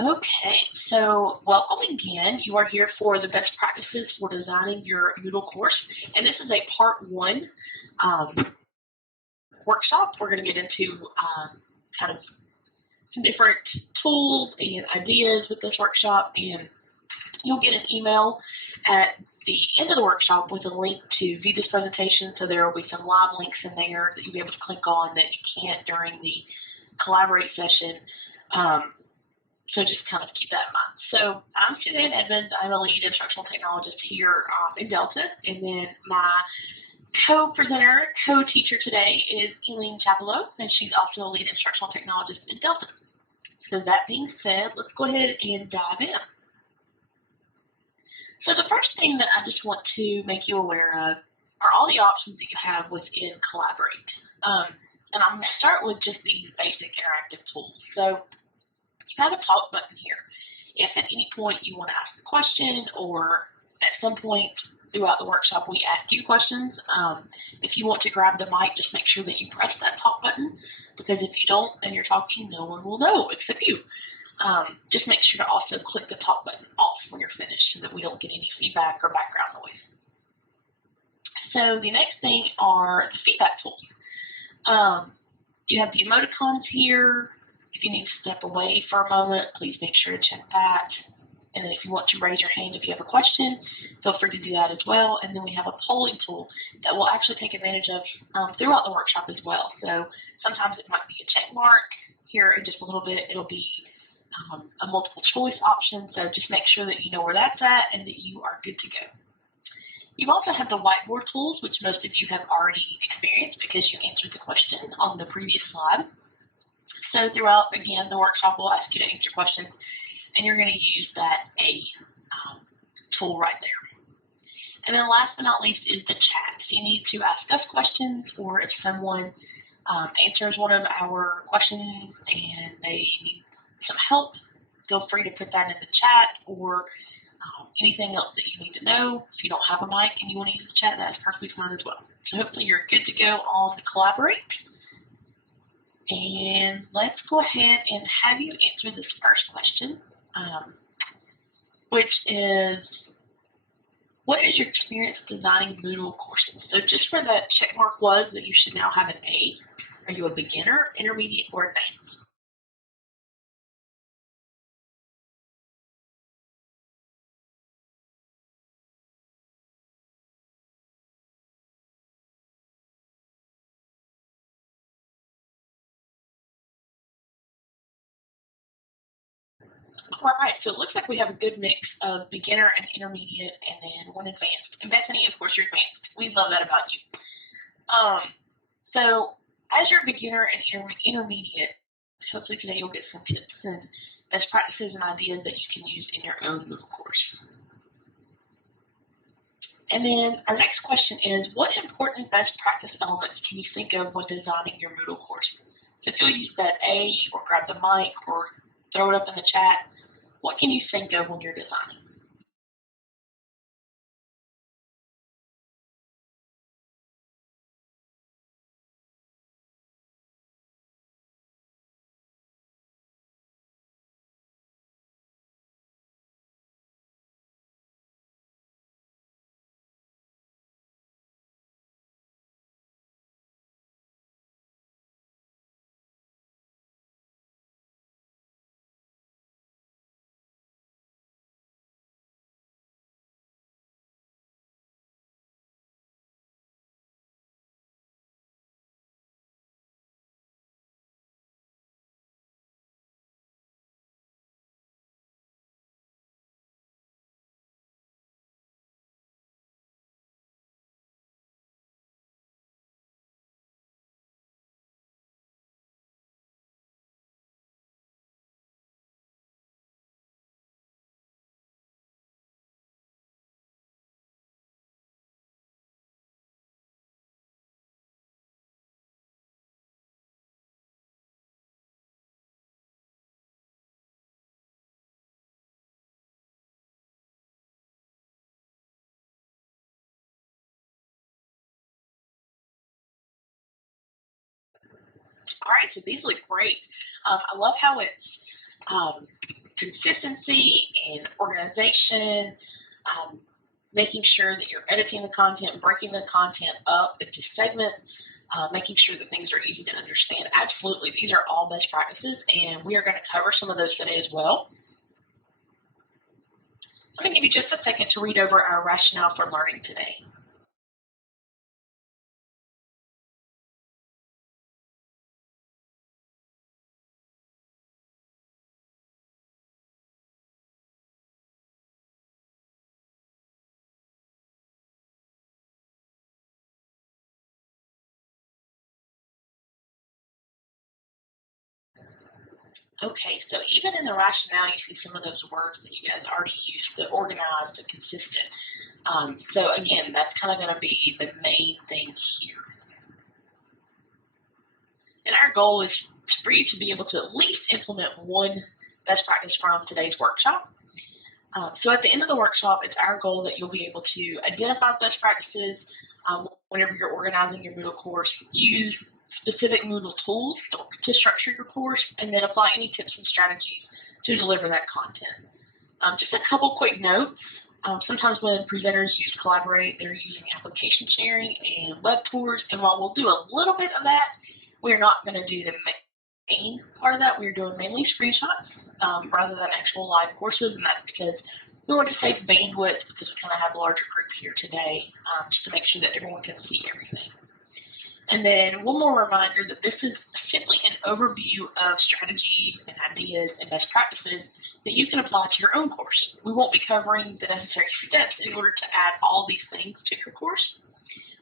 Okay, so welcome again. You are here for the best practices for designing your Moodle course, and this is a part one um, workshop. We're going to get into kind of some different tools and ideas with this workshop, and you'll get an email at the end of the workshop with a link to view this presentation. So there will be some live links in there that you'll be able to click on that you can't during the collaborate session. So just kind of keep that in mind. So I'm Suzanne Edmonds. I'm a lead instructional technologist here in Delta. And then my co-presenter, co-teacher today is Eileen Chapelot, and she's also a lead instructional technologist in Delta. So that being said, let's go ahead and dive in. So the first thing that I just want to make you aware of are all the options that you have within Collaborate. And I'm going to start with just these basic interactive tools. So you have a talk button here. If at any point you want to ask a question, or at some point throughout the workshop we ask you questions, if you want to grab the mic, just make sure that you press that talk button, because if you don't and you're talking, no one will know except you. Just make sure to also click the talk button off when you're finished so that we don't get any feedback or background noise. So the next thing are the feedback tools. You have the emoticons here. If you need to step away for a moment, please make sure to check that. And then if you want to raise your hand if you have a question, feel free to do that as well. And then we have a polling tool that we'll actually take advantage of throughout the workshop as well. So sometimes it might be a check mark. Here in just a little bit, it'll be a multiple choice option. So just make sure that you know where that's at and that you are good to go. You also have the whiteboard tools, which most of you have already experienced because you answered the question on the previous slide. So throughout, again, the workshop will ask you to answer questions, and you're going to use that tool right there. And then last but not least is the chat. So you need to ask us questions, or if someone answers one of our questions and they need some help, feel free to put that in the chat, or anything else that you need to know. If you don't have a mic and you want to use the chat, that's perfectly fine as well. So hopefully you're good to go on the Collaborate. And let's go ahead and have you answer this first question, which is, what is your experience designing Moodle courses? So just where that check mark was that you should now have an A, are you a beginner, intermediate, or advanced? All right, so it looks like we have a good mix of beginner and intermediate, and then one advanced. And Bethany, of course, you're advanced. We love that about you. So as your beginner and intermediate, hopefully today you'll get some tips and best practices and ideas that you can use in your own Moodle course. And then our next question is, what important best practice elements can you think of when designing your Moodle course? So if you'll use that A, or grab the mic, or throw it up in the chat, what can you think of when you're designing? All right, so these look great. I love how it's consistency and organization, making sure that you're editing the content, breaking the content up into segments, making sure that things are easy to understand. Absolutely, these are all best practices, and we are going to cover some of those today as well. I'm going to give you just a second to read over our rationale for learning today. Okay, so even in the rationale, you see some of those words that you guys already used, the organized, the consistent. So again, that's kind of going to be the main thing here. And our goal is for you to be able to at least implement one best practice from today's workshop. So at the end of the workshop, it's our goal that you'll be able to identify best practices whenever you're organizing your Moodle course, use specific Moodle tools to structure your course, and then apply any tips and strategies to deliver that content. Just a couple quick notes. Sometimes when presenters use Collaborate, they're using application sharing and web tours, and while we'll do a little bit of that, we're not going to do the main part of that. We're doing mainly screenshots rather than actual live courses, and that's because we want to save bandwidth because we kind of have larger groups here today just to make sure that everyone can see everything. And then one more reminder that this is simply an overview of strategies and ideas and best practices that you can apply to your own course. We won't be covering the necessary steps in order to add all these things to your course,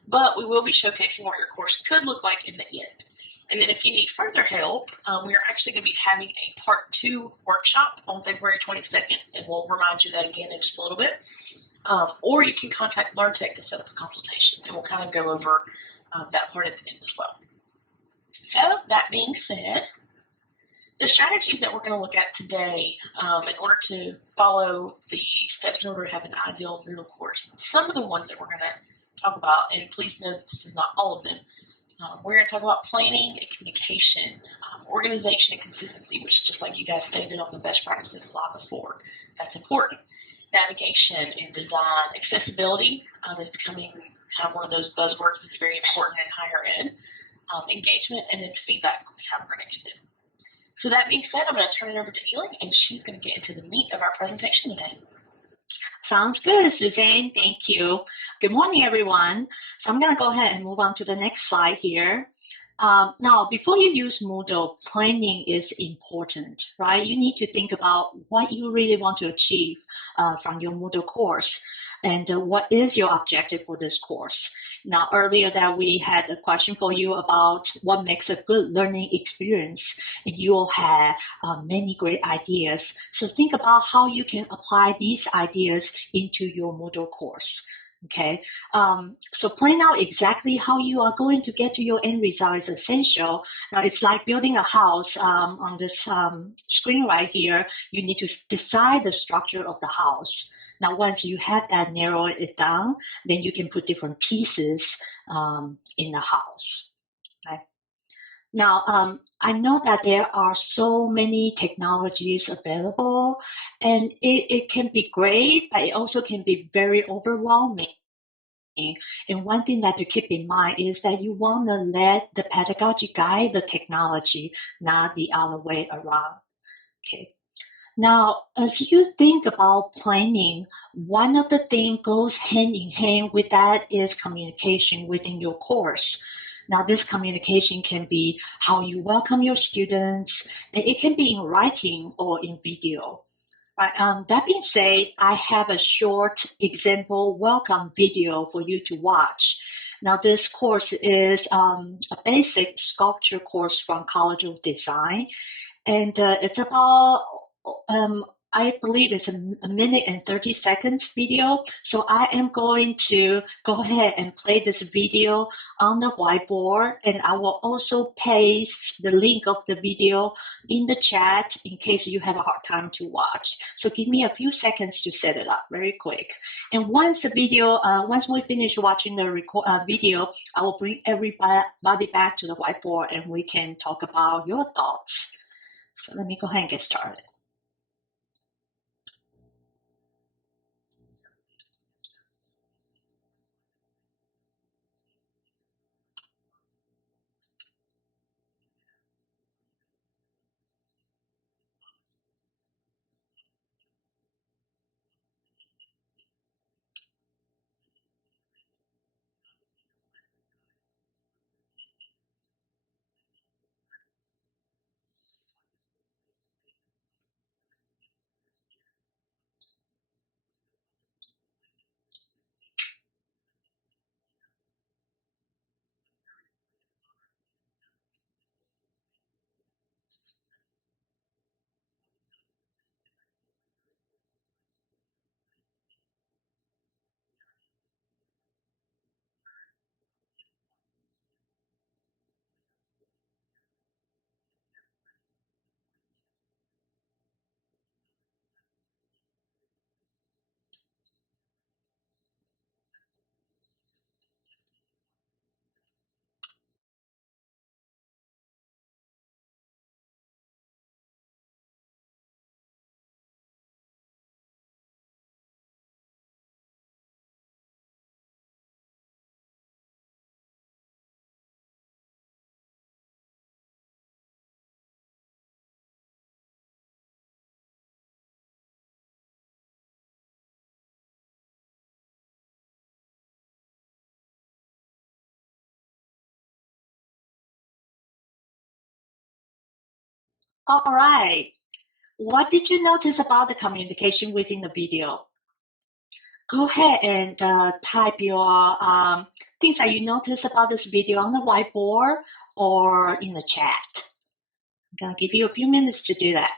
but we will be showcasing what your course could look like in the end. And then if you need further help, we are actually going to be having a Part 2 workshop on February 22nd, and we'll remind you that again in just a little bit. Or you can contact LearnTech to set up a consultation, and we'll kind of go over that part at the end as well. So that being said, the strategies that we're going to look at today in order to follow the steps in order to have an ideal Moodle course, some of the ones that we're going to talk about, and please note this is not all of them, we're going to talk about planning and communication, organization and consistency, which just like you guys stated on the best practices slide before, that's important. Navigation and design, accessibility is becoming kind of one of those buzzwords that's very important in higher ed. Engagement, and then feedback is how we're going to do it. So that being said, I'm going to turn it over to Ely, and she's going to get into the meat of our presentation today. Sounds good, Suzanne. Thank you. Good morning, everyone. So I'm going to go ahead and move on to the next slide here. Now, before you use Moodle, planning is important, right? You need to think about what you really want to achieve from your Moodle course and what is your objective for this course. Now, earlier that we had a question for you about what makes a good learning experience, and you all had many great ideas. So think about how you can apply these ideas into your Moodle course. Okay, so plan out exactly how you are going to get to your end result is essential. Now, it's like building a house on this screen right here. You need to decide the structure of the house. Now, once you have that narrowed it down, then you can put different pieces in the house. Okay. Now, I know that there are so many technologies available, and it can be great, but it also can be very overwhelming. And one thing that to keep in mind is that you want to let the pedagogy guide the technology, not the other way around. Okay. Now, as you think about planning, one of the things goes hand in hand with that is communication within your course. Now, this communication can be how you welcome your students, and it can be in writing or in video. Right. That being said, I have a short example welcome video for you to watch. Now, this course is a basic sculpture course from College of Design, and it's about I believe it's a minute and 30 seconds video. So I am going to go ahead and play this video on the whiteboard, and I will also paste the link of the video in the chat in case you have a hard time to watch. So give me a few seconds to set it up very quick. And once the video, once we finish watching the video, I will bring everybody back to the whiteboard and we can talk about your thoughts. So let me go ahead and get started. All right. What did you notice about the communication within the video? Go ahead and type your things that you notice about this video on the whiteboard or in the chat. I'm going to give you a few minutes to do that.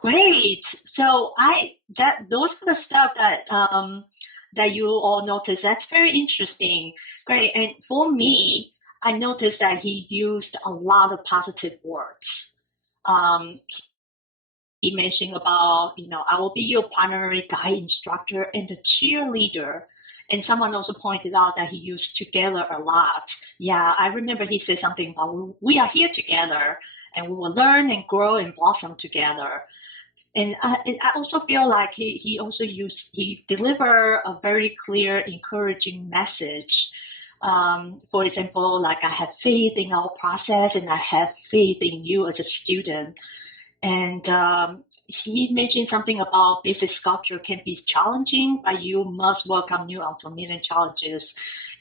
Great. So those are the stuff that you all noticed. That's very interesting. Great. And for me, I noticed that he used a lot of positive words. Um, he mentioned about, I will be your primary guide instructor and the cheerleader. And someone also pointed out that he used together a lot. Yeah, I remember he said something about we are here together and we will learn and grow and blossom together. And I also feel like he delivered a very clear, encouraging message. For example, like I have faith in our process and I have faith in you as a student. And he mentioned something about basic sculpture can be challenging, but you must welcome new unfamiliar challenges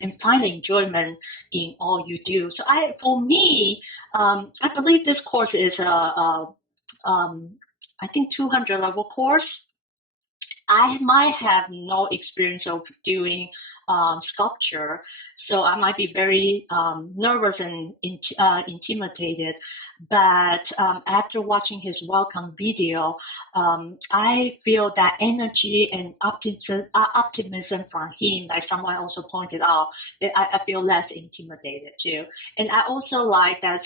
and find enjoyment in all you do. So for me, I believe this course is I think 200 level course. I might have no experience of doing sculpture, so I might be very nervous and intimidated. But after watching his welcome video, I feel that energy and optimism from him, like someone also pointed out, that I feel less intimidated too. And I also like that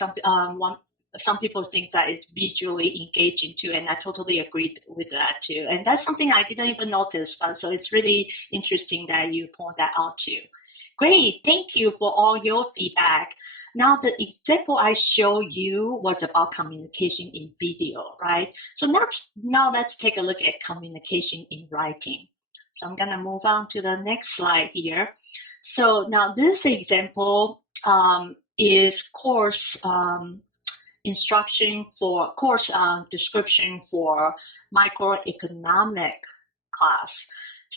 some people think that it's visually engaging too, and I totally agree with that too. And that's something I didn't even notice, but so it's really interesting that you point that out too. Great, thank you for all your feedback. Now the example I showed you was about communication in video, right? So now let's take a look at communication in writing. So I'm gonna move on to the next slide here. So now this example is course instruction for course description for microeconomic class.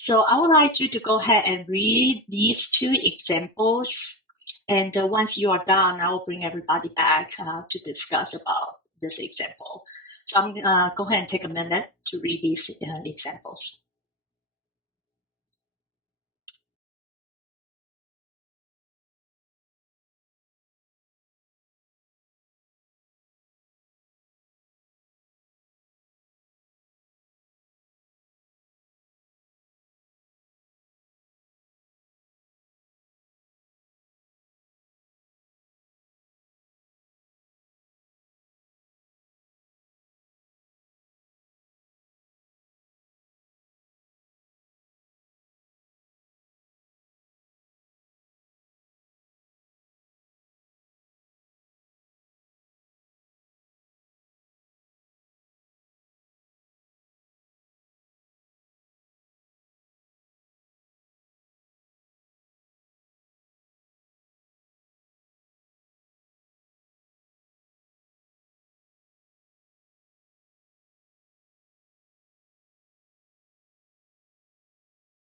So I would like you to go ahead and read these two examples. And once you are done, I will bring everybody back to discuss about this example. So I'm going to go ahead and take a minute to read these examples.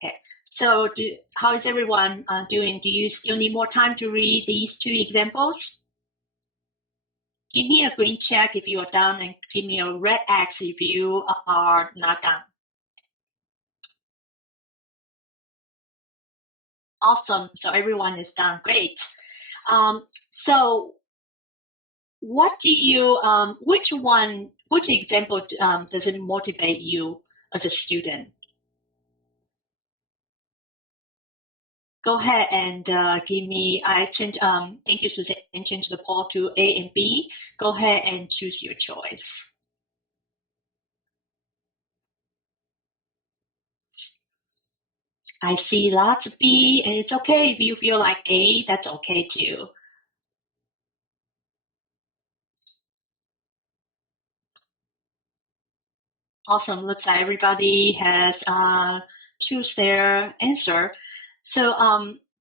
Okay. So how is everyone doing? Do you still need more time to read these two examples? Give me a green check if you are done and give me a red X if you are not done. Awesome. So everyone is done great. So what do you, which example does it motivate you as a student? Go ahead and give me, thank you, Suzanne, change the poll to A and B. Go ahead and choose your choice. I see lots of B, and it's okay if you feel like A, that's okay too. Awesome, looks like everybody has choose their answer. So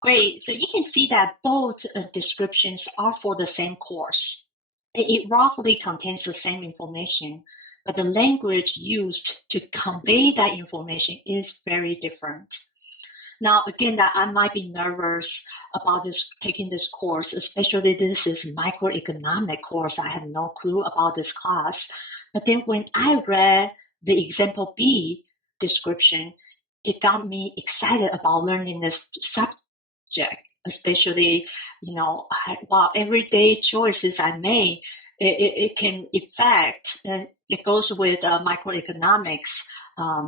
great, so you can see that both descriptions are for the same course. It roughly contains the same information, but the language used to convey that information is very different. Now, again, that I might be nervous about taking this course, especially this is microeconomic course. I have no clue about this class. But then when I read the example B description, it got me excited about learning this subject, especially, while everyday choices I make, it can affect, and it goes with microeconomics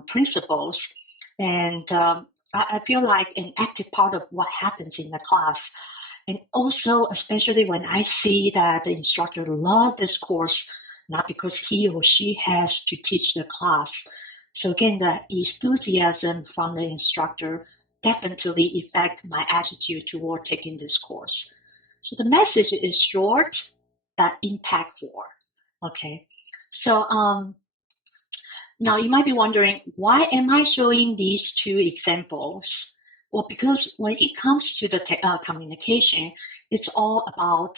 principles. And I feel like an active part of what happens in the class. And also, especially when I see that the instructor loves this course, not because he or she has to teach the class. So again, the enthusiasm from the instructor definitely affect my attitude toward taking this course. So the message is short, but impactful. Okay. So now you might be wondering, why am I showing these two examples? Well, because when it comes to the communication, it's all about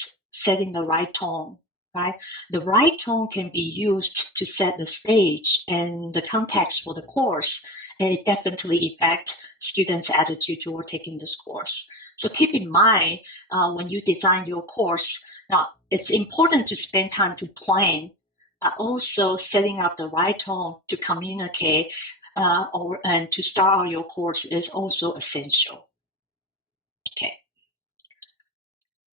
setting the right tone, right? The right tone can be used to set the stage and the context for the course, and it definitely affects students' attitude toward taking this course. So keep in mind when you design your course, now it's important to spend time to plan, but also setting up the right tone to communicate and to start out your course is also essential. Okay.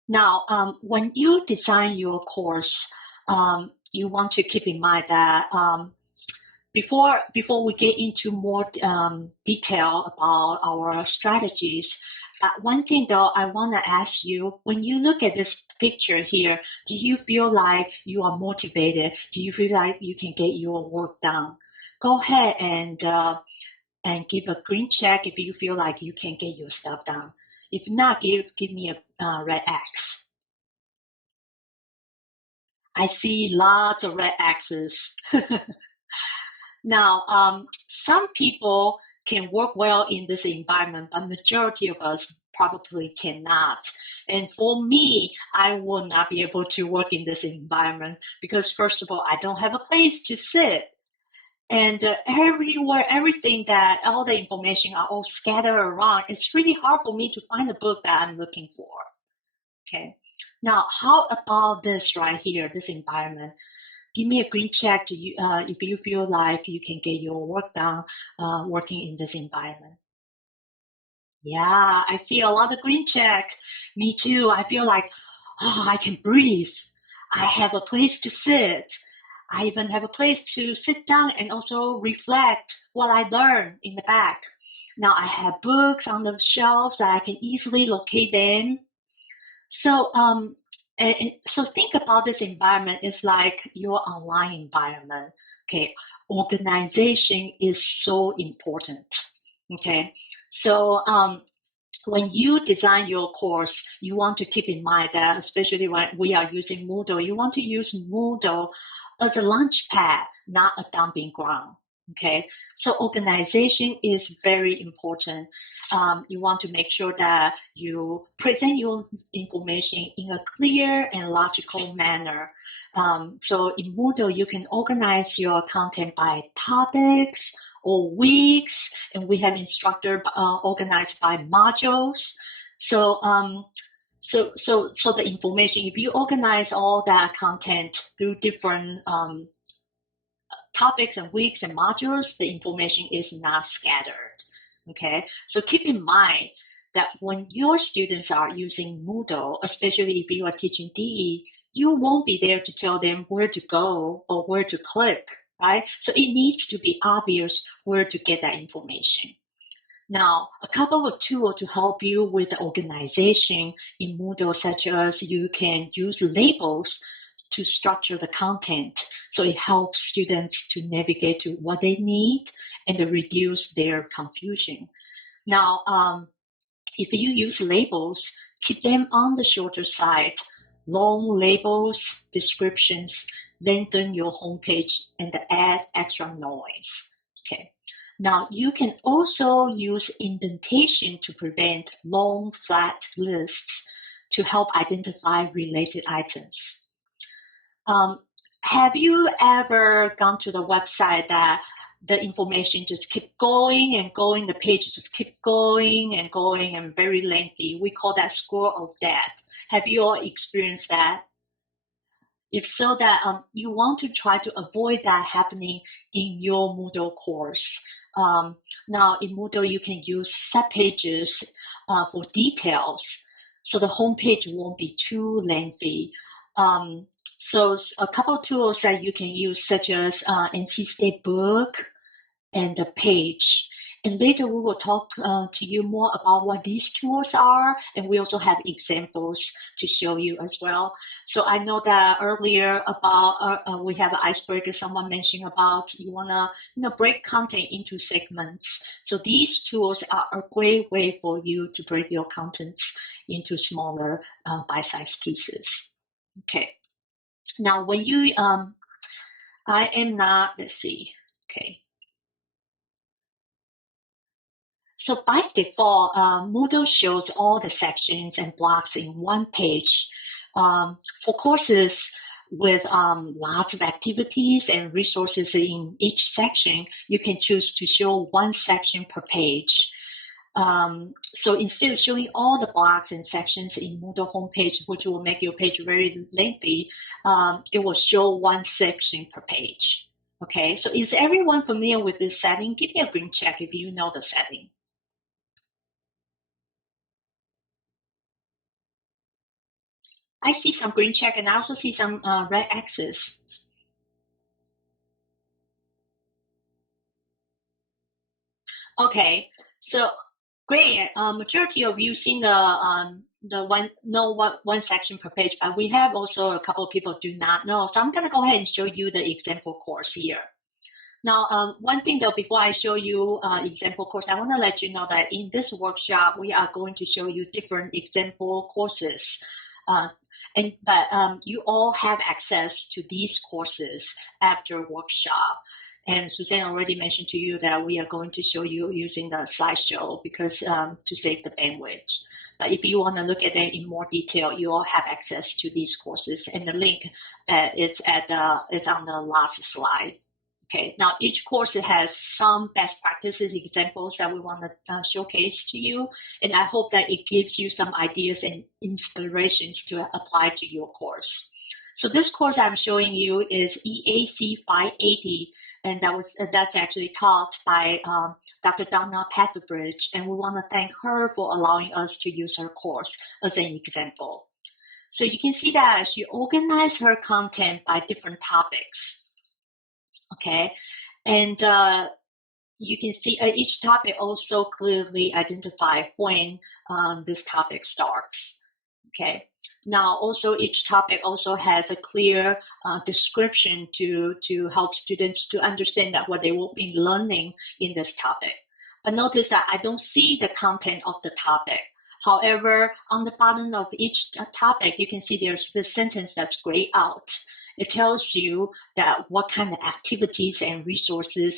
Now, when you design your course, you want to keep in mind that before we get into more detail about our strategies, one thing though I want to ask you, when you look at this picture here, do you feel like you are motivated? Do you feel like you can get your work done? Go ahead and give a green check if you feel like you can get your stuff done. If not, give me a red X. I see lots of red X's. Now, some people can work well in this environment, but majority of us probably cannot. And for me, I will not be able to work in this environment because first of all, I don't have a place to sit. And everywhere, all the information are all scattered around. It's really hard for me to find a book that I'm looking for. Okay. Now, how about this right here, this environment? Give me a green check if you feel like you can get your work done working in this environment. Yeah, I see a lot of green check. Me too. I feel like, oh, I can breathe. I have a place to sit. I even have a place to sit down and also reflect what I learned in the back. Now I have books on the shelves that I can easily locate them. So so think about this environment. It's like your online environment. Okay, organization is so important. Okay, so when you design your course, you want to keep in mind that, especially when we are using Moodle, you want to use Moodle as a launch pad, not a dumping ground. Okay, so organization is very important. You want to make sure that you present your information in a clear and logical manner. So in Moodle, you can organize your content by topics or weeks, and we have instructor organized by modules. So so the information, if you organize all that content through different topics and weeks and modules, the information is not scattered. Okay, so keep in mind, that when your students are using Moodle, especially if you are teaching DE, you won't be there to tell them where to go or where to click, right? So it needs to be obvious where to get that information. Now, a couple of tools to help you with the organization in Moodle, such as you can use labels to structure the content. So it helps students to navigate to what they need and to reduce their confusion. Now, if you use labels, keep them on the shorter side. Long labels, descriptions, lengthen your homepage and add extra noise. Okay. Now you can also use indentation to prevent long flat lists to help identify related items. Have you ever gone to the website that the information just keep going and going, the page just keep going and very lengthy? We call that scroll of death. Have you all experienced that? If so, that you want to try to avoid that happening in your Moodle course. Now in Moodle, you can use set pages for details, so the homepage won't be too lengthy. So a couple of tools that you can use, such as NC State book and the page. And later we will talk to you more about what these tools are, and we also have examples to show you as well. So I know that earlier about we have an icebreaker. Someone mentioned about you wanna break content into segments. So these tools are a great way for you to break your content into smaller bite-sized pieces. Okay. Now when you I am not. Let's see. Okay. So by default, Moodle shows all the sections and blocks in one page. For courses with lots of activities and resources in each section, you can choose to show one section per page. So instead of showing all the blocks and sections in Moodle homepage, which will make your page very lengthy, it will show one section per page. Okay, so is everyone familiar with this setting? Give me a green check if you know the setting. I see some green check and I also see some red X's. Okay, so great. Majority of you seen the one section per page, but we have also a couple of people do not know. So I'm going to go ahead and show you the example course here. Now, one thing though, before I show you example course, I want to let you know that in this workshop, we are going to show you different example courses. But you all have access to these courses after workshop. And Suzanne already mentioned to you that we are going to show you using the slideshow because to save the bandwidth. But if you want to look at it in more detail, you all have access to these courses, and the link is on the last slide. Okay, now each course has some best practices examples that we want to showcase to you, and I hope that it gives you some ideas and inspirations to apply to your course. So this course I'm showing you is EAC 580, and that's actually taught by Dr. Donna Patherbridge, and we want to thank her for allowing us to use her course as an example. So you can see that she organized her content by different topics. Okay, and you can see each topic also clearly identify when this topic starts. Okay, now also each topic also has a clear description to help students to understand that what they will be learning in this topic. But notice that I don't see the content of the topic. However, on the bottom of each topic, you can see there's this sentence that's grayed out. It tells you that what kind of activities and resources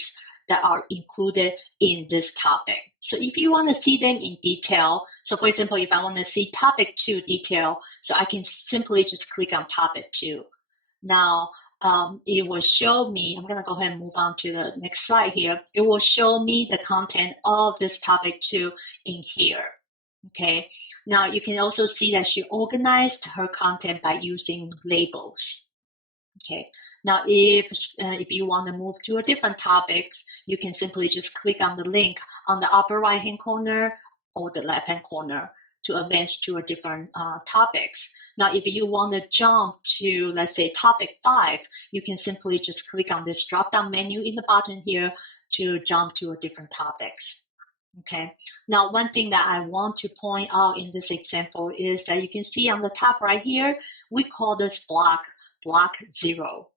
that are included in this topic. So if you want to see them in detail, so for example, if I want to see topic 2 detail, so I can simply just click on topic 2. Now, it will show me, I'm going to go ahead and move on to the next slide here. It will show me the content of this topic 2 in here. Okay. Now, you can also see that she organized her content by using labels. Okay. Now, if you want to move to a different topic, you can simply just click on the link on the upper right-hand corner or the left-hand corner to advance to a different topics. Now, if you want to jump to, let's say, topic 5, you can simply just click on this drop-down menu in the bottom here to jump to a different topics. Okay. Now, one thing that I want to point out in this example is that you can see on the top right here, we call this block 0.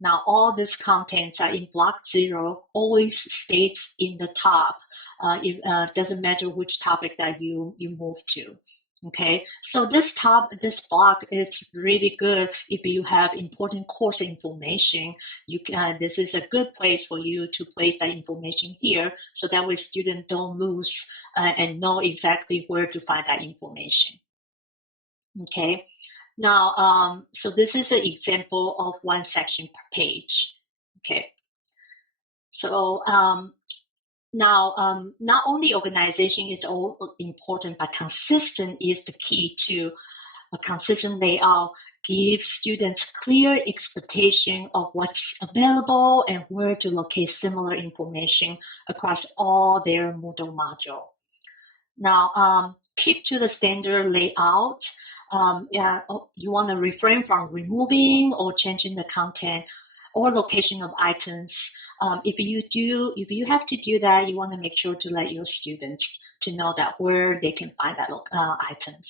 Now, all these contents are in block 0, always stays in the top. It doesn't matter which topic that you move to. Okay, so this block is really good if you have important course information. This is a good place for you to place that information here, so that way students don't lose and know exactly where to find that information. Okay, now so this is an example of one section per page. Okay, so now, not only organization is all important, but consistent is the key to a consistent layout. Gives students clear expectation of what's available and where to locate similar information across all their Moodle module. Now, keep to the standard layout. You want to refrain from removing or changing the content or location of items. If you have to do that, you want to make sure to let your students to know that where they can find that items.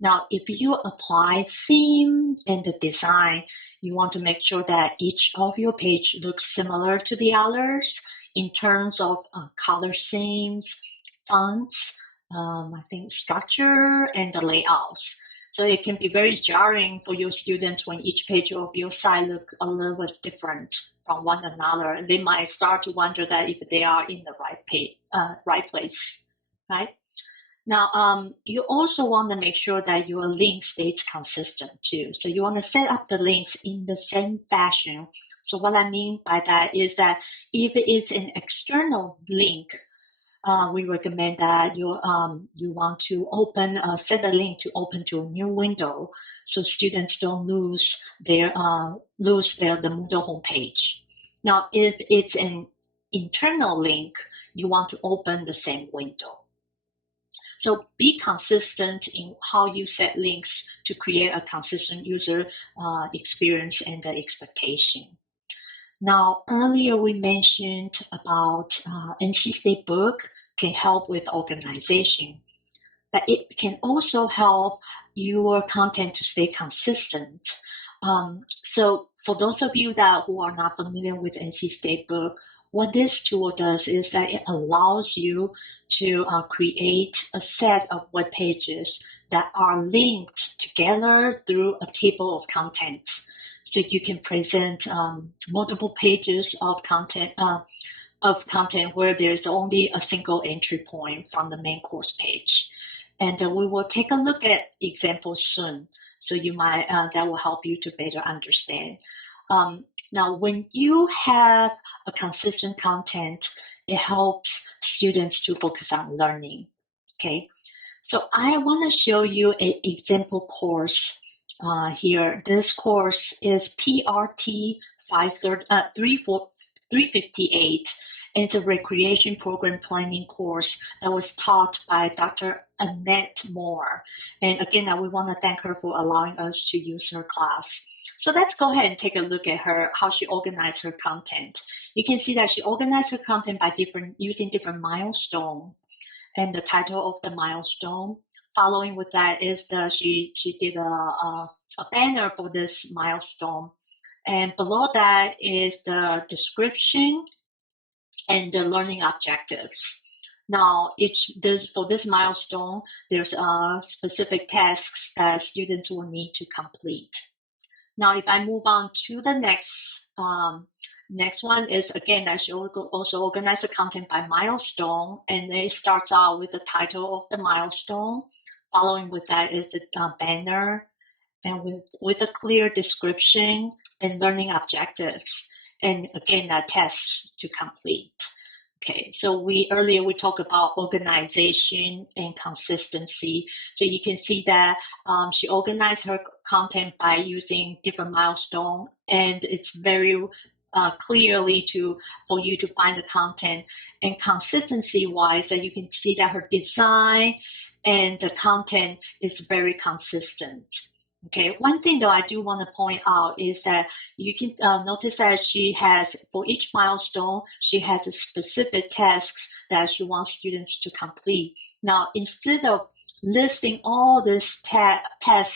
Now, if you apply theme and the design, you want to make sure that each of your page looks similar to the others in terms of color themes, fonts, I think structure, and the layouts. So it can be very jarring for your students when each page of your site looks a little bit different from one another. They might start to wonder that if they are in the right place, right? Now, you also want to make sure that your link stays consistent too. So you want to set up the links in the same fashion. So what I mean by that is that if it's an external link, we recommend that you want to set a link to open to a new window, so students don't lose the Moodle homepage. Now, if it's an internal link, you want to open the same window. So be consistent in how you set links to create a consistent user experience and the expectation. Now, earlier we mentioned about NC State book can help with organization, but it can also help your content to stay consistent. So for those of you who are not familiar with NC State book, what this tool does is that it allows you to create a set of web pages that are linked together through a table of contents. So you can present multiple pages of content where there's only a single entry point from the main course page. And we will take a look at examples soon. So you might that will help you to better understand. Now, when you have a consistent content, it helps students to focus on learning. Okay, so I want to show you an example course here. This course is PRT 358. It's a recreation program planning course that was taught by Dr. Annette Moore. And again, we want to thank her for allowing us to use her class. So let's go ahead and take a look at how she organized her content. You can see that she organized her content by using different milestones and the title of the milestone. Following with that is she did a banner for this milestone, and below that is the description and the learning objectives. Now, for this milestone, there's specific tasks that students will need to complete. Now, if I move on to the next one is, again, that she also organize the content by milestone, and it starts out with the title of the milestone. Following with that is the banner, and with a clear description and learning objectives, and again, tests to complete. Okay, so earlier we talked about organization and consistency. So you can see that she organized her content by using different milestones, and it's very clearly for you to find the content. And consistency-wise, that you can see that her design and the content is very consistent. Okay, one thing though I do want to point out is that you can notice that she has, for each milestone, she has a specific tasks that she wants students to complete. Now, instead of listing all these tasks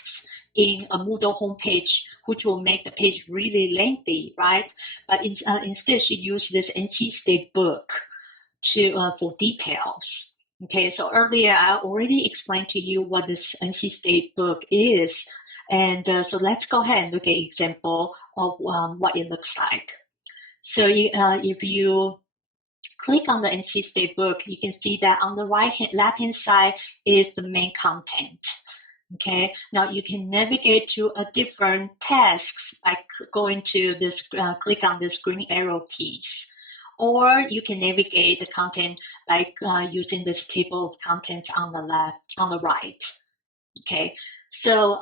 in a Moodle homepage, which will make the page really lengthy, right? But instead, she used this NC State book for details. Okay, so earlier I already explained to you what this NC State book is, and so let's go ahead and look at an example of what it looks like. So if you click on the NC State book, you can see that on the left-hand side is the main content. Okay, now you can navigate to a different tasks by going to this, click on this green arrow piece. Or you can navigate the content by using this table of contents on the right. Okay, so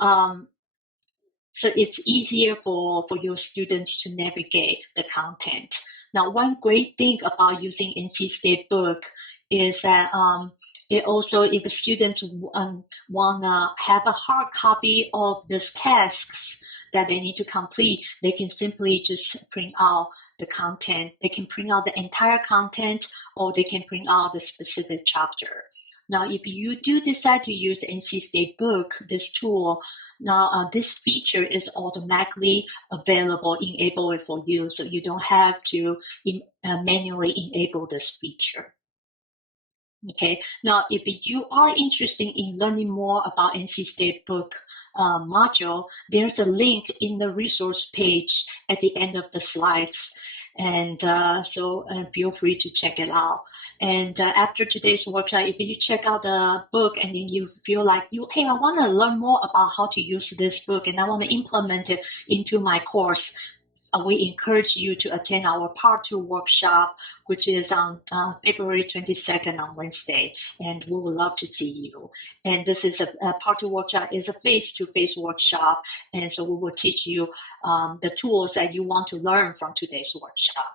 so it's easier for your students to navigate the content. Now, one great thing about using NC State book is that it also, if the students want to have a hard copy of these tasks that they need to complete, they can simply just print out the content. They can print out the entire content, or they can print out the specific chapter. Now, if you do decide to use the NC State book, this tool, now this feature is automatically available, enabled for you, so you don't have to manually enable this feature. Okay, now if you are interested in learning more about NC State book module, there's a link in the resource page at the end of the slides, and so feel free to check it out. And after today's workshop, if you check out the book and then you feel like hey, I want to learn more about how to use this book and I want to implement it into my course, we encourage you to attend our Part 2 workshop, which is on February 22nd on Wednesday, and we would love to see you. And this is a Part 2 workshop is a face-to-face workshop, and so we will teach you the tools that you want to learn from today's workshop.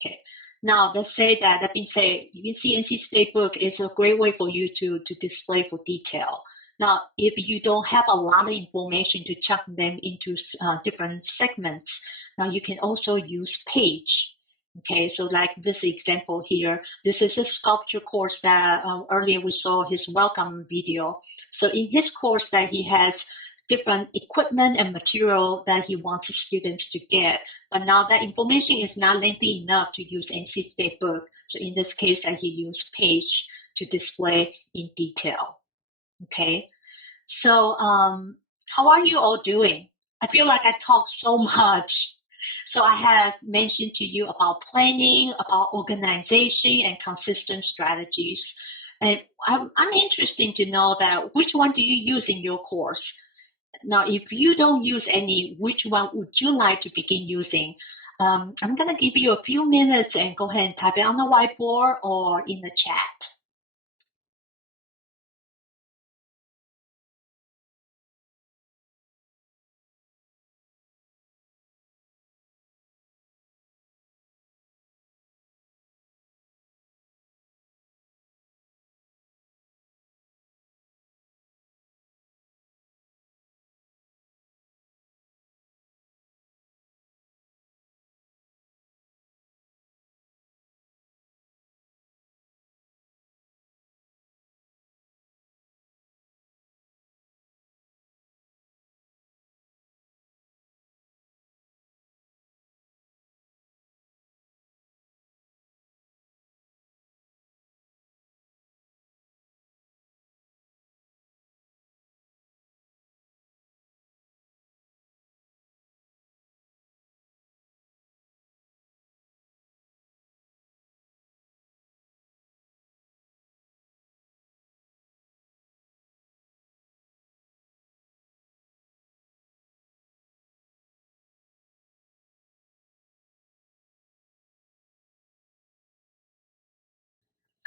Okay. Now, let's say that being said, you can see NC State book is a great way for you to display for detail. Now, if you don't have a lot of information to chunk them into different segments, now you can also use page. Okay, so like this example here, this is a sculpture course that earlier we saw his welcome video. So in his course that he has different equipment and material that he wants students to get. But now that information is not lengthy enough to use NC State book. So in this case, that he used page to display in detail. Okay, so how are you all doing? I feel like I talked so much. So I have mentioned to you about planning, about organization, and consistent strategies. And I'm interested to know that which one do you use in your course? Now, if you don't use any, which one would you like to begin using? I'm going to give you a few minutes and go ahead and type it on the whiteboard or in the chat.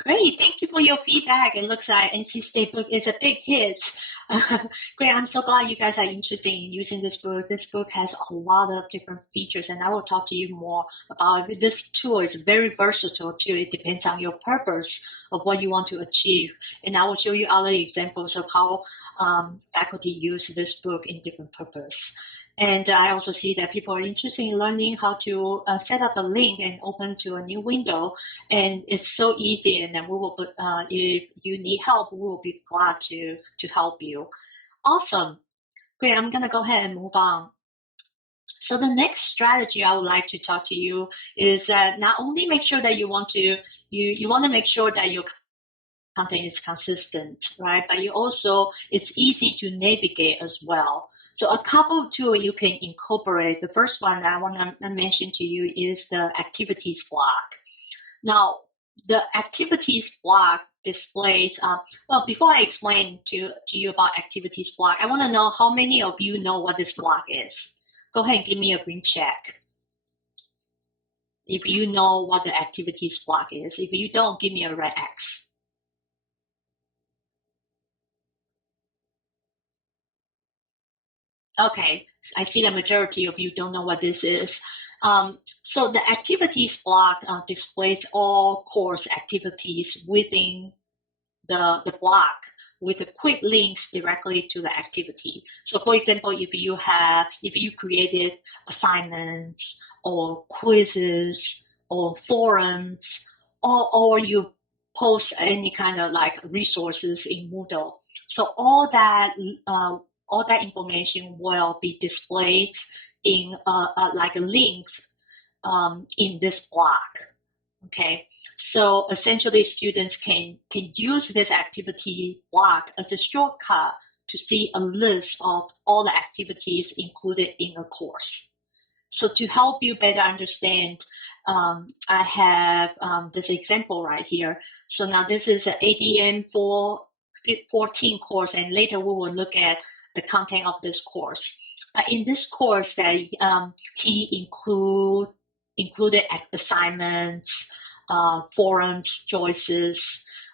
Great. Thank you for your feedback. It looks like NC State book is a big hit. Great. I'm so glad you guys are interested in using this book. This book has a lot of different features, and I will talk to you more about it. This tool is very versatile too. It depends on your purpose of what you want to achieve. And I will show you other examples of how faculty use this book in different purpose. And I also see that people are interested in learning how to set up a link and open to a new window. And it's so easy. And then we will, if you need help, we will be glad to help you. Awesome. Great. I'm going to go ahead and move on. So the next strategy I would like to talk to you is that not only make sure that you want to make sure that your content is consistent, right? But it's easy to navigate as well. So a couple of tools you can incorporate. The first one I want to mention to you is the activities block. Now, the activities block displays, well, before I explain to you about activities block, I want to know how many of you know what this block is. Go ahead and give me a green check if you know what the activities block is. If you don't, give me a red X. Okay, I see the majority of you don't know what this is. So the activities block displays all course activities within the block with the quick links directly to the activity. So for example, if you created assignments or quizzes or forums, or you post any kind of like resources in Moodle. So all that information will be displayed in like links in this block. Okay, so essentially students can use this activity block as a shortcut to see a list of all the activities included in a course. So to help you better understand, I have this example right here. So now this is an ADM 14 course, and later we will look at the content of this course. In this course, that he included assignments, forums, choices,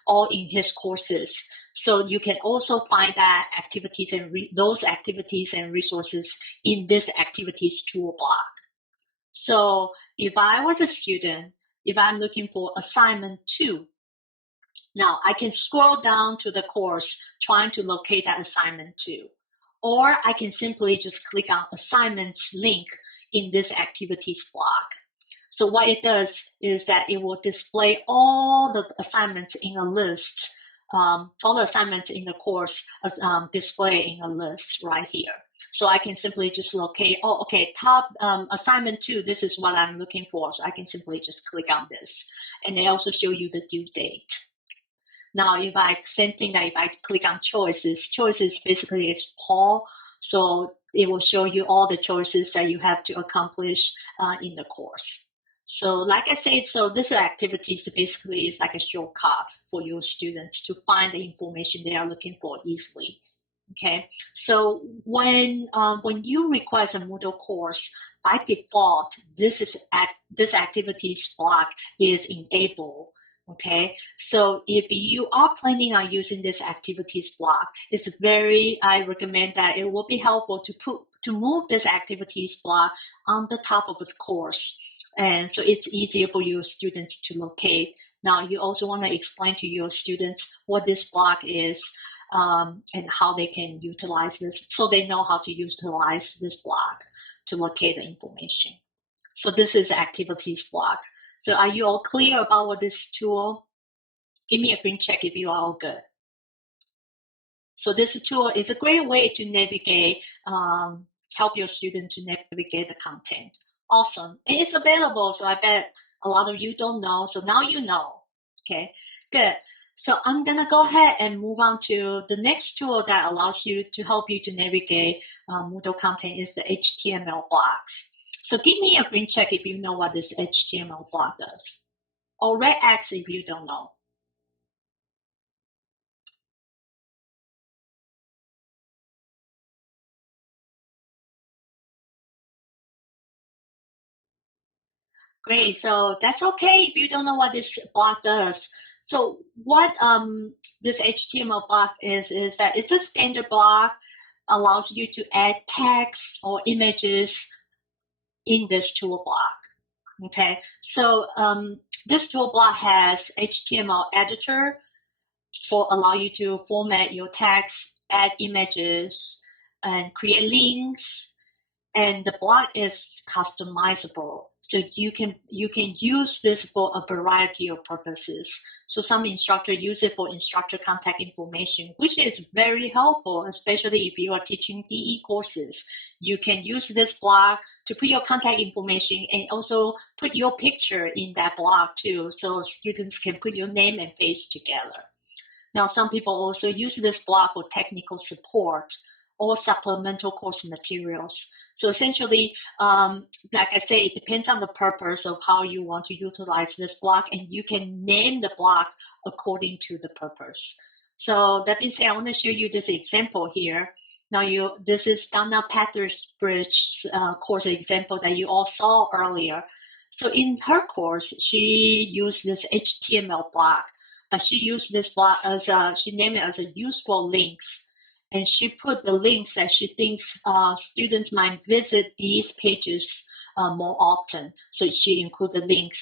all in his courses. So you can also find that those activities and resources in this activities tool block. So if I was a student, if I'm looking for assignment 2, now I can scroll down to the course trying to locate that assignment 2. Or I can simply just click on assignments link in this activities block. So what it does is that it will display all the assignments in a list, all the assignments in the course display in a list right here. So I can simply just locate, oh, okay, top assignment 2, this is what I'm looking for. So I can simply just click on this. And they also show you the due date. Now, same thing that if I click on choices basically is poll. So it will show you all the choices that you have to accomplish in the course. So like I said, so this activity basically is like a shortcut for your students to find the information they are looking for easily. Okay, so when you request a Moodle course, by default, this activities block is enabled. Okay, so if you are planning on using this activities block, I recommend that it will be helpful to move this activities block on the top of the course. And so it's easier for your students to locate. Now, you also want to explain to your students what this block is and how they can utilize this, so they know how to utilize this block to locate the information. So this is activities block. So are you all clear about what this tool? Give me a green check if you are all good. So this tool is a great way to navigate, help your students to navigate the content. Awesome. And it's available, so I bet a lot of you don't know. So now you know. Okay, good. So I'm going to go ahead and move on to the next tool that allows you to help you to navigate Moodle content is the HTML blocks. So give me a green check if you know what this HTML block does. Or red X if you don't know. Great, so that's okay if you don't know what this block does. So what this HTML block is that it's a standard block, allows you to add text or images in this tool block. Okay, so this tool block has HTML editor for allow you to format your text, add images, and create links. And the block is customizable, so you can use this for a variety of purposes. So some instructors use it for instructor contact information, which is very helpful, especially if you are teaching PE courses. You can use this block to put your contact information and also put your picture in that block too, so students can put your name and face together. Now, some people also use this block for technical support or supplemental course materials. So essentially, like I say, it depends on the purpose of how you want to utilize this block, and you can name the block according to the purpose. So that being said, I want to show you this example here. Now, this is Donna Pathersbridge's course example that you all saw earlier. So in her course, she used this HTML block. She used this block as she named it as a useful links, and she put the links that she thinks students might visit these pages more often. So she included links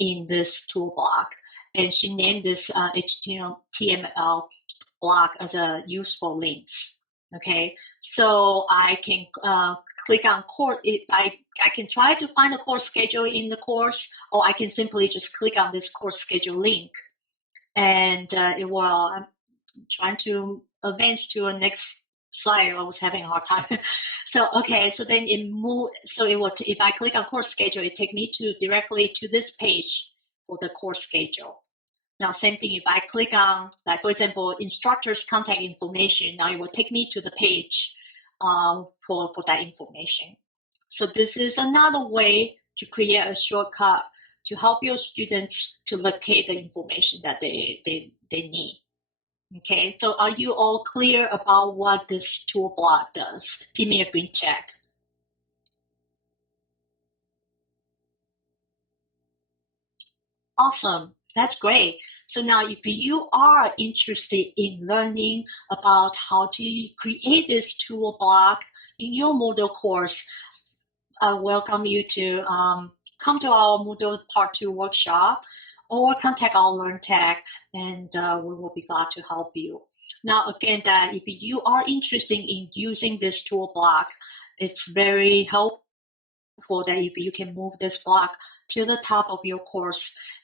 in this tool block, and she named this HTML block as a useful links. Okay, so I can click on course. I can try to find a course schedule in the course, or I can simply just click on this course schedule link. And it will, I'm trying to advance to a next slide. I was having a hard time. So, okay, so then it move, so it will, if I click on course schedule, it take me directly to this page for the course schedule. Now, same thing, if I click on, like for example, instructor's contact information, now it will take me to the page for that information. So this is another way to create a shortcut to help your students to locate the information that they need. Okay, so are you all clear about what this tool block does? Give me a green check. Awesome, that's great. So now if you are interested in learning about how to create this tool block in your Moodle course, I welcome you to come to our Moodle Part 2 workshop or contact our LearnTech, and we will be glad to help you. Now, again, that if you are interested in using this tool block, it's very helpful that if you can move this block to the top of your course,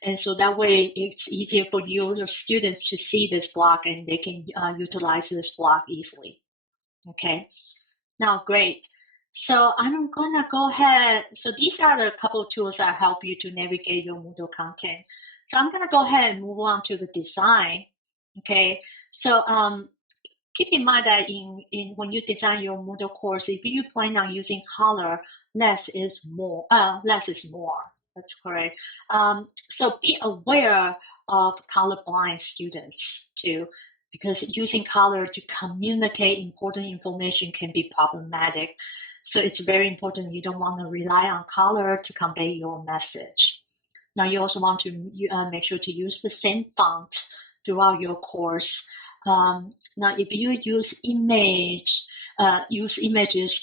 and so that way it's easier for your students to see this block and they can utilize this block easily. Okay, now great. So I'm gonna go ahead. So these are the couple of tools that help you to navigate your Moodle content. So I'm gonna go ahead and move on to the design. Okay. So keep in mind that when you design your Moodle course, if you plan on using color, less is more. Less is more. That's correct. So be aware of colorblind students too, because using color to communicate important information can be problematic. So it's very important. You don't want to rely on color to convey your message. Now you also want to make sure to use the same font throughout your course. Now if you use images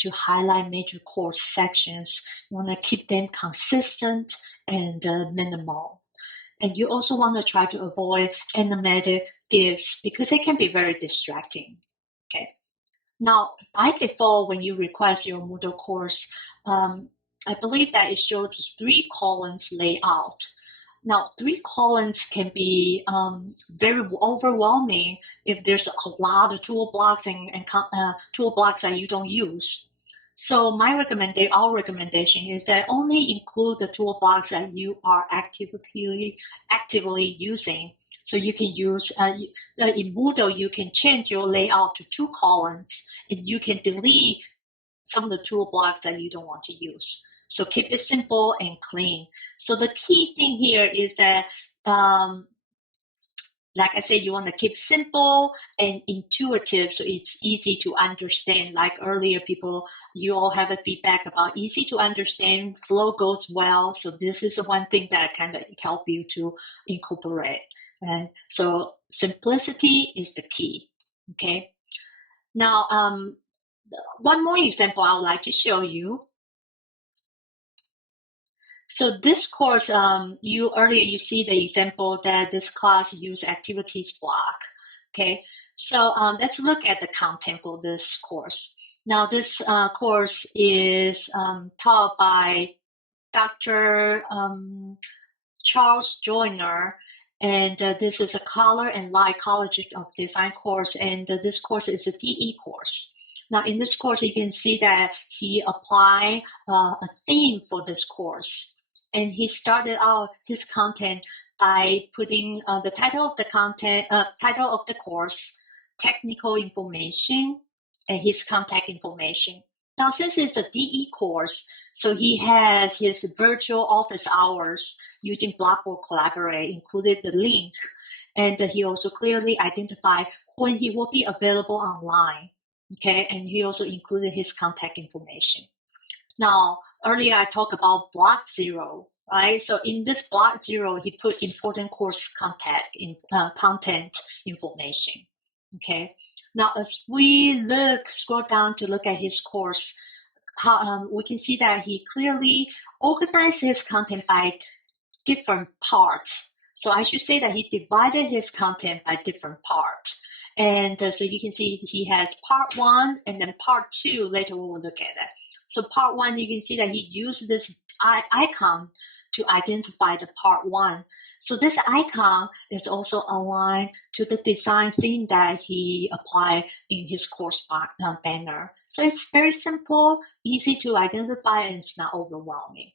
to highlight major course sections, you want to keep them consistent and minimal. And you also want to try to avoid animated GIFs because they can be very distracting. Okay. Now, by default, when you request your Moodle course, I believe that it shows 3 columns layout. Now, 3 columns can be very overwhelming if there's a lot of tool blocks and tool blocks that you don't use. So our recommendation is that only include the tool blocks that you are actively using. So you can use, in Moodle, you can change your layout to 2 columns, and you can delete some of the tool blocks that you don't want to use. So keep it simple and clean. So the key thing here is that, like I said, you want to keep simple and intuitive so it's easy to understand. Like earlier, you all have a feedback about easy to understand, flow goes well. So this is the one thing that kind of help you to incorporate. And so simplicity is the key. Okay. Now, one more example I would like to show you. So this course, earlier you see the example that this class use activities block. Okay, so let's look at the content for this course. Now this course is taught by Dr. Charles Joyner, and this is a Color and Light College of Design course, and this course is a DE course. Now in this course, you can see that he applied a theme for this course, and he started out his content by putting the title of the course, technical information, and his contact information. Now, since it's a DE course, so he has his virtual office hours using Blackboard Collaborate, included the link, and he also clearly identified when he will be available online. Okay, and he also included his contact information. Now, earlier I talked about block 0, right? So in this block 0, he put important course content information. Okay. Now, as we scroll down to look at his course, we can see that he clearly organized his content by different parts. So I should say that he divided his content by different parts. And so you can see he has part 1 and then part 2. Later we will look at that. So part 1, you can see that he used this icon to identify the part 1. So this icon is also aligned to the design theme that he applied in his course banner. So it's very simple, easy to identify, and it's not overwhelming.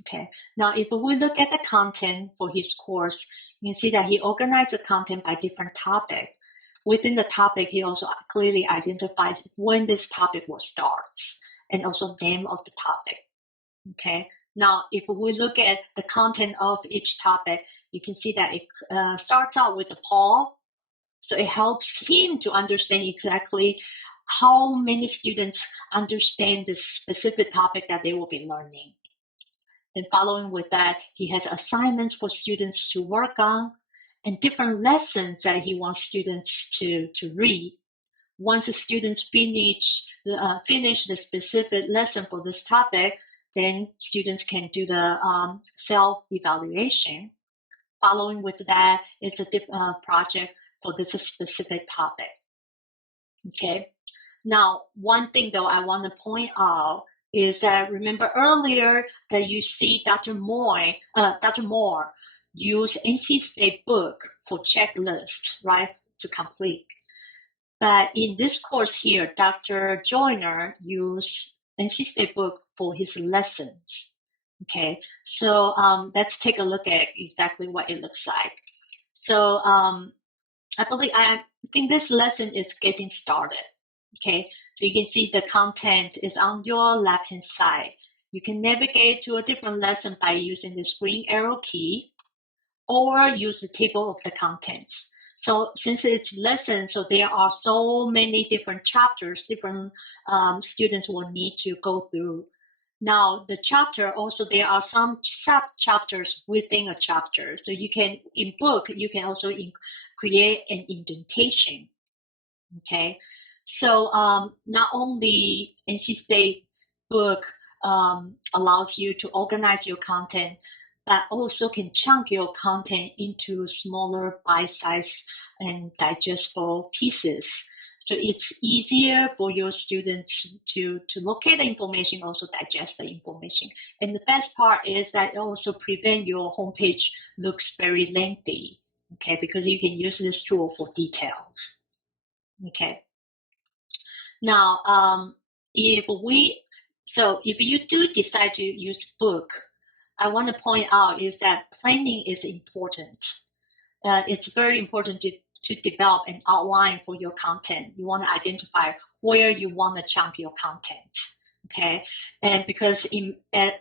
Okay. Now, if we look at the content for his course, you can see that he organized the content by different topics. Within the topic, he also clearly identifies when this topic will start and also name of the topic. Okay. Now, if we look at the content of each topic, you can see that it starts out with the Paul. So it helps him to understand exactly how many students understand this specific topic that they will be learning. And following with that, he has assignments for students to work on and different lessons that he wants students to read. Once the students finish the specific lesson for this topic, then students can do the self-evaluation. Following with that is a project for this specific topic. Okay. Now, one thing though I want to point out is that remember earlier that you see Dr. Moore use NC State book for checklist, right, to complete. But in this course here, Dr. Joyner used NC State book for his lessons. Okay, so let's take a look at exactly what it looks like. So I think this lesson is getting started. Okay, so you can see the content is on your left-hand side. You can navigate to a different lesson by using the green arrow key or use the table of the contents. So since it's lesson, so there are so many different chapters, different students will need to go through. Now, the chapter also, there are some sub-chapters within a chapter. So you can, in book, you can also create an indentation. Okay, so not only NC State book allows you to organize your content, but also can chunk your content into smaller bite-sized and digestible pieces. So it's easier for your students to locate the information, also digest the information. And the best part is that it also prevents your homepage looks very lengthy, okay, because you can use this tool for details. Okay. Now, if you do decide to use book, I want to point out is that planning is important. It's very important to develop an outline for your content. You want to identify where you want to chunk your content. Okay, and because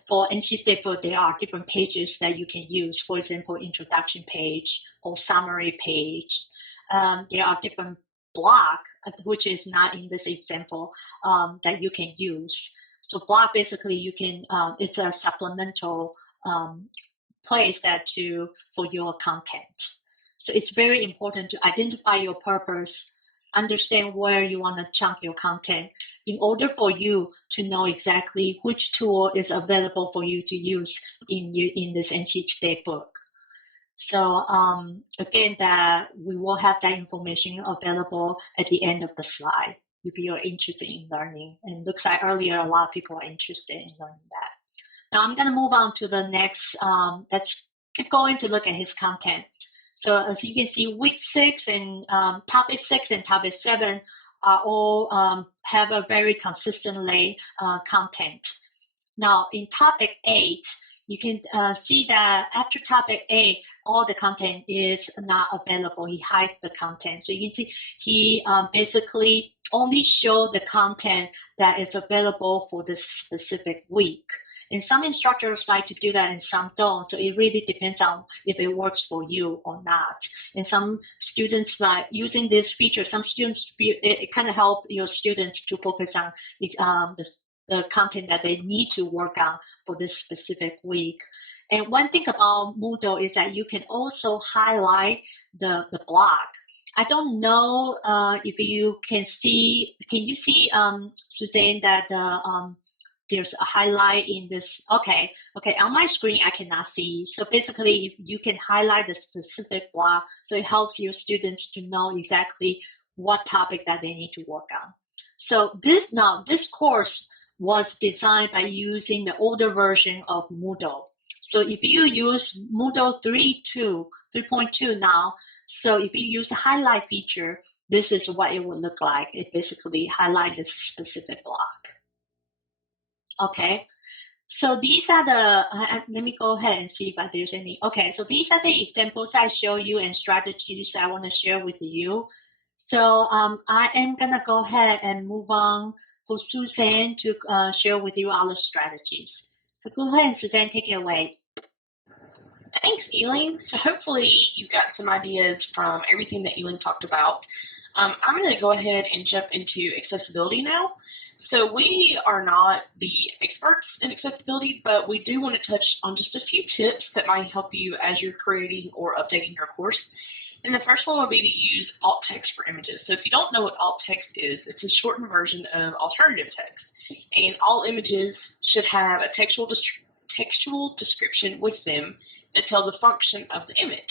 for NC State book, there are different pages that you can use. For example, introduction page or summary page. There are different block, which is not in this example, that you can use. So block basically you can it's a supplemental place for your content. So it's very important to identify your purpose, understand where you want to chunk your content in order for you to know exactly which tool is available for you to use in this NC State book. So again, that we will have that information available at the end of the slide if you're interested in learning. And looks like earlier a lot of people are interested in learning that. Now I'm going to move on to the next. Let's keep going to look at his content. So as you can see, week 6 and topic 6 and topic 7 are all have a very consistently content. Now in topic 8, you can see that after topic 8, all the content is not available. He hides the content. So you can see he basically only show the content that is available for this specific week. And some instructors like to do that and some don't. So it really depends on if it works for you or not. And some students like using this feature. Some students, it kind of help your students to focus on the content that they need to work on for this specific week. And one thing about Moodle is that you can also highlight the block. I don't know if you can see, you see, Suzanne, that there's a highlight in this. Okay, on my screen I cannot see. So basically you can highlight the specific block, so it helps your students to know exactly what topic that they need to work on. So this course was designed by using the older version of Moodle. So if you use Moodle 3.2 now, so if you use the highlight feature, this is what it would look like. It basically highlights this specific block. Okay, so these are the, let me go ahead and see if there's any. Okay, so these are the examples I show you and strategies I want to share with you. So I am going to go ahead and move on for Suzanne to share with you our strategies. So go ahead, Suzanne, take it away. Thanks, Eileen. So hopefully you've got some ideas from everything that Eileen talked about. I'm going to go ahead and jump into accessibility now. So we are not the experts in accessibility, but we do want to touch on just a few tips that might help you as you're creating or updating your course. And the first one would be to use alt text for images. So if you don't know what alt text is, it's a shortened version of alternative text. And all images should have a textual description with them that tells the function of the image.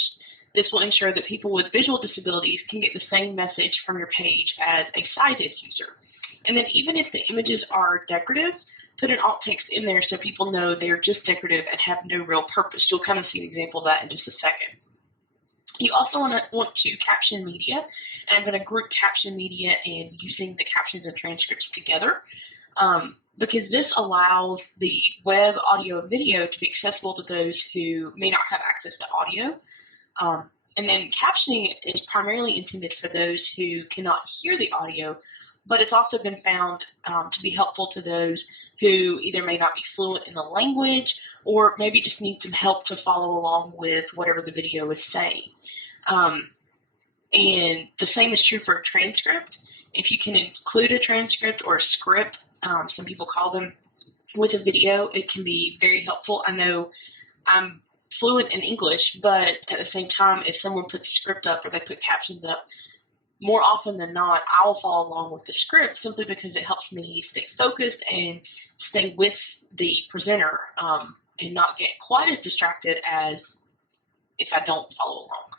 This will ensure that people with visual disabilities can get the same message from your page as a sighted user. And then even if the images are decorative, put an alt text in there so people know they're just decorative and have no real purpose. You'll kind of see an example of that in just a second. You also want to caption media, and I'm going to group caption media and using the captions and transcripts together because this allows the web, audio, and video to be accessible to those who may not have access to audio. And then captioning is primarily intended for those who cannot hear the audio, but it's also been found to be helpful to those who either may not be fluent in the language or maybe just need some help to follow along with whatever the video is saying. And the same is true for a transcript. If you can include a transcript or a script, some people call them, with a video, it can be very helpful. I know I'm fluent in English, but at the same time, if someone puts a script up or they put captions up, more often than not, I'll follow along with the script simply because it helps me stay focused and stay with the presenter and not get quite as distracted as if I don't follow along.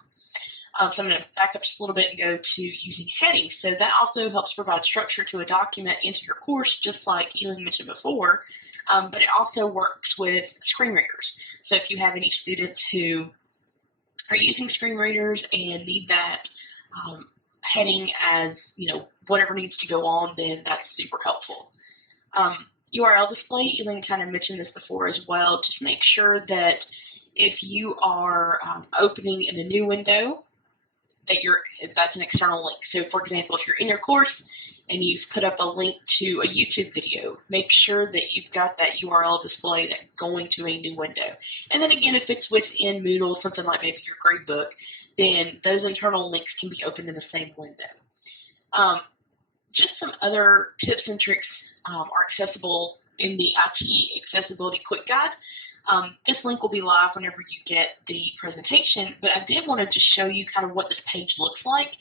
So I'm going to back up just a little bit and go to using headings. So that also helps provide structure to a document into your course, just like Eileen mentioned before, but it also works with screen readers. So if you have any students who are using screen readers and need that heading as, whatever needs to go on, then that's super helpful. URL display, Eileen kind of mentioned this before as well. Just make sure that if you are opening in a new window, that's an external link. So for example, if you're in your course and you've put up a link to a YouTube video, make sure that you've got that URL display that's going to a new window. And then again, if it's within Moodle, something like maybe your gradebook, then those internal links can be opened in the same window. Just some other tips and tricks are accessible in the IT Accessibility Quick Guide. This link will be live whenever you get the presentation, but I did want to just show you kind of what this page looks like.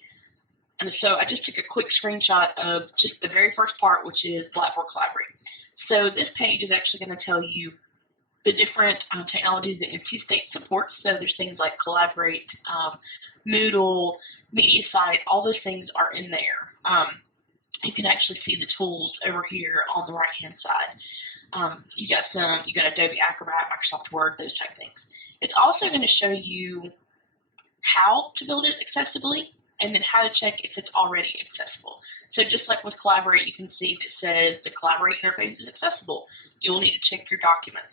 And so I just took a quick screenshot of just the very first part, which is Blackboard Collaborate. So this page is actually going to tell you the different technologies that NC State supports. So there's things like Collaborate, Moodle, MediaSite, all those things are in there. You can actually see the tools over here on the right-hand side. You got Adobe Acrobat, Microsoft Word, those type of things. It's also going to show you how to build it accessibly, and then how to check if it's already accessible. So just like with Collaborate, you can see that says the Collaborate interface is accessible. You'll need to check your documents.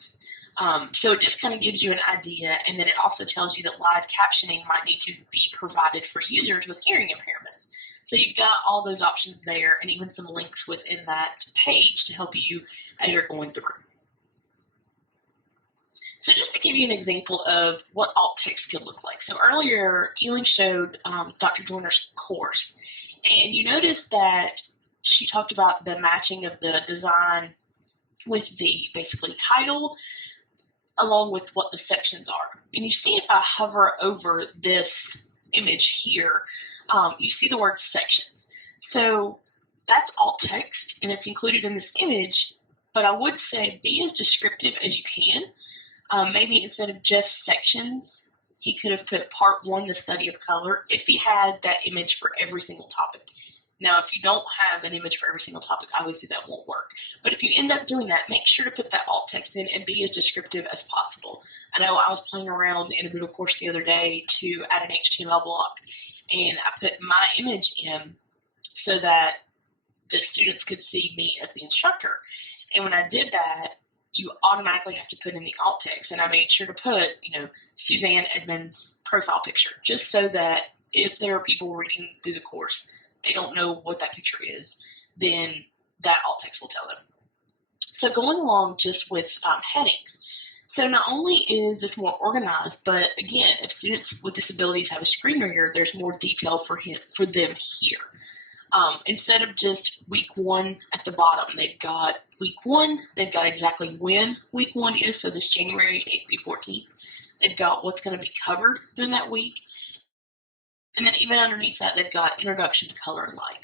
So it just kind of gives you an idea, and then it also tells you that live captioning might need to be provided for users with hearing impairments. So you've got all those options there, and even some links within that page to help you as you're going through. So just to give you an example of what alt text could look like. So earlier, Ewing showed Dr. Joyner's course, and you noticed that she talked about the matching of the design with the basically title, along with what the sections are. And you see if I hover over this image here, you see the word sections. So that's alt text, and it's included in this image, but I would say be as descriptive as you can. Maybe instead of just sections, he could have put part 1, the study of color, if he had that image for every single topic. Now, if you don't have an image for every single topic, obviously that won't work. But if you end up doing that, make sure to put that alt text in and be as descriptive as possible. I know I was playing around in a Moodle course the other day to add an HTML block, and I put my image in so that the students could see me as the instructor. And when I did that, you automatically have to put in the alt text, and I made sure to put, Suzanne Edmonds' profile picture, just so that if there are people reading through the course, they don't know what that picture is, then that alt text will tell them. So going along just with headings. So not only is this more organized, but again, if students with disabilities have a screen reader, there's more detail for them here. Instead of just week 1 at the bottom, they've got week 1, they've got exactly when week 1 is, so this January 8th through 14th. They've got what's going to be covered during that week. And then even underneath that, they've got introduction to color and light.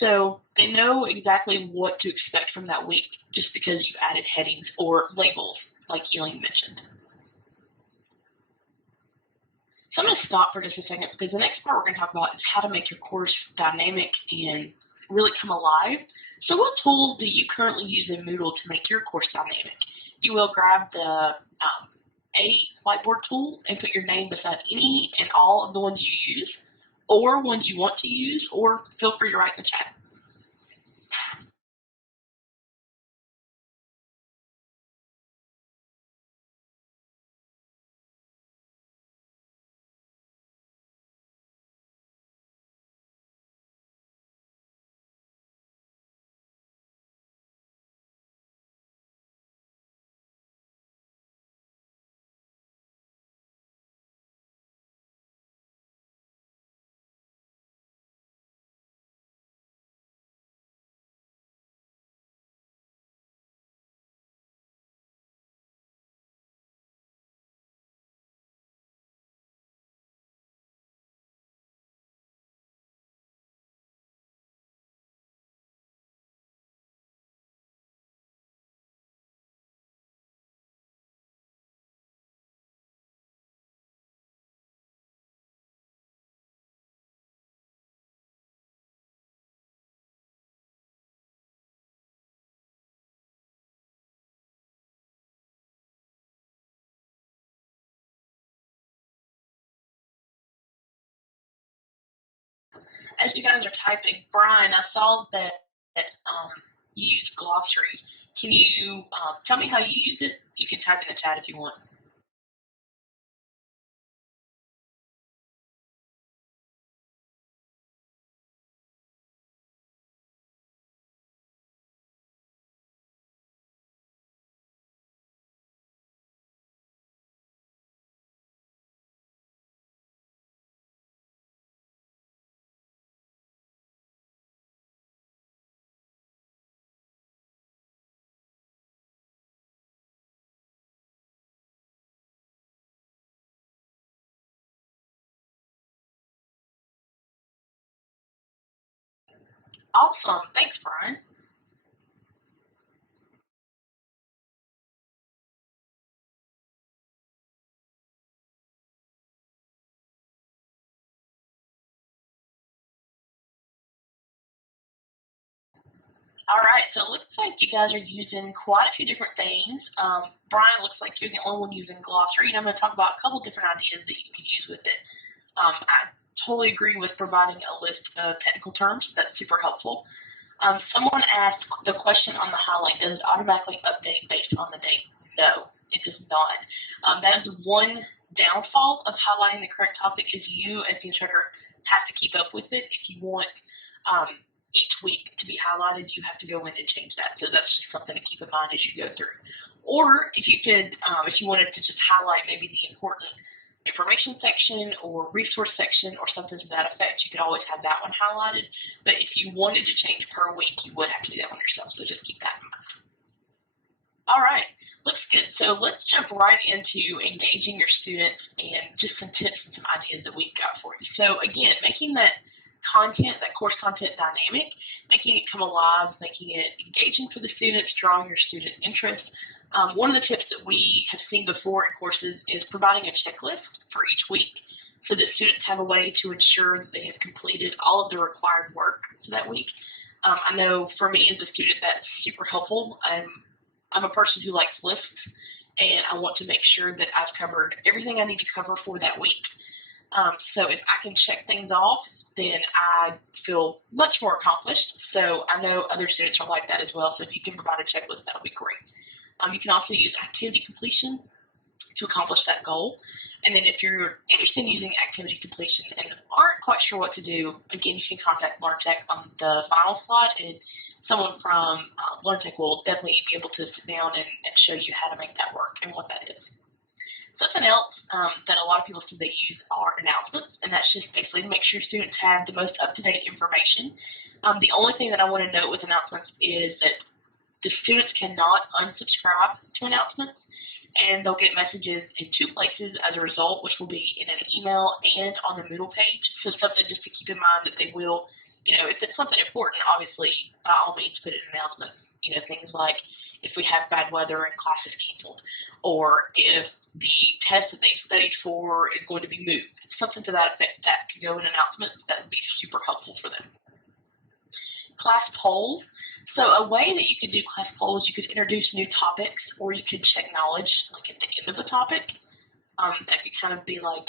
So they know exactly what to expect from that week just because you've added headings or labels like Ewing mentioned. So I'm going to stop for just a second because the next part we're going to talk about is how to make your course dynamic and really come alive. So what tool do you currently use in Moodle to make your course dynamic? You will grab the A whiteboard tool and put your name beside any and all of the ones you use, or ones you want to use, or feel free to write in the chat. As you guys are typing, Brian, I saw that you use glossary. Can you tell me how you use it? You can type in the chat if you want. Awesome. Thanks, Brian. All right, so it looks like you guys are using quite a few different things. Brian, looks like you're the only one using glossary, and I'm going to talk about a couple different ideas that you could use with it. I totally agree with providing a list of technical terms. That's super helpful. Someone asked the question on the highlight, does it automatically update based on the date? No, it does not. That is one downfall of highlighting the current topic is you as the instructor have to keep up with it. If you want each week to be highlighted, you have to go in and change that. So that's just something to keep in mind as you go through. Or if you could, if you wanted to just highlight maybe the important information section or resource section or something to that effect, you could always have that one highlighted. But if you wanted to change per week, you would have to do that one yourself. So just keep that in mind. All right, looks good. So let's jump right into engaging your students and just some tips and some ideas that we've got for you. So again, making that content, that course content dynamic, making it come alive, making it engaging for the students, drawing your student interest. One of the tips that we have seen before in courses is providing a checklist for each week so that students have a way to ensure that they have completed all of the required work for that week. I know for me as a student that's super helpful. I'm a person who likes lists, and I want to make sure that I've covered everything I need to cover for that week. So if I can check things off, then I feel much more accomplished. So I know other students are like that as well. So if you can provide a checklist, that'll be great. You can also use activity completion to accomplish that goal. And then if you're interested in using activity completion and aren't quite sure what to do, again, you can contact LearnTech on the final slide, and someone from LearnTech will definitely be able to sit down and show you how to make that work and what that is. Something else that a lot of people say they use are announcements, and that's just basically to make sure students have the most up-to-date information. The only thing that I want to note with announcements is that the students cannot unsubscribe to announcements, and they'll get messages in two places as a result, which will be in an email and on the Moodle page. So something just to keep in mind that they will, if it's something important, obviously, by all means, put it in announcements. Things like if we have bad weather and class is canceled, or if the test that they studied for is going to be moved. Something to that effect that could go in announcements that would be super helpful for them. Class polls. So a way that you could do class polls, you could introduce new topics, or you could check knowledge like at the end of the topic. That could kind of be like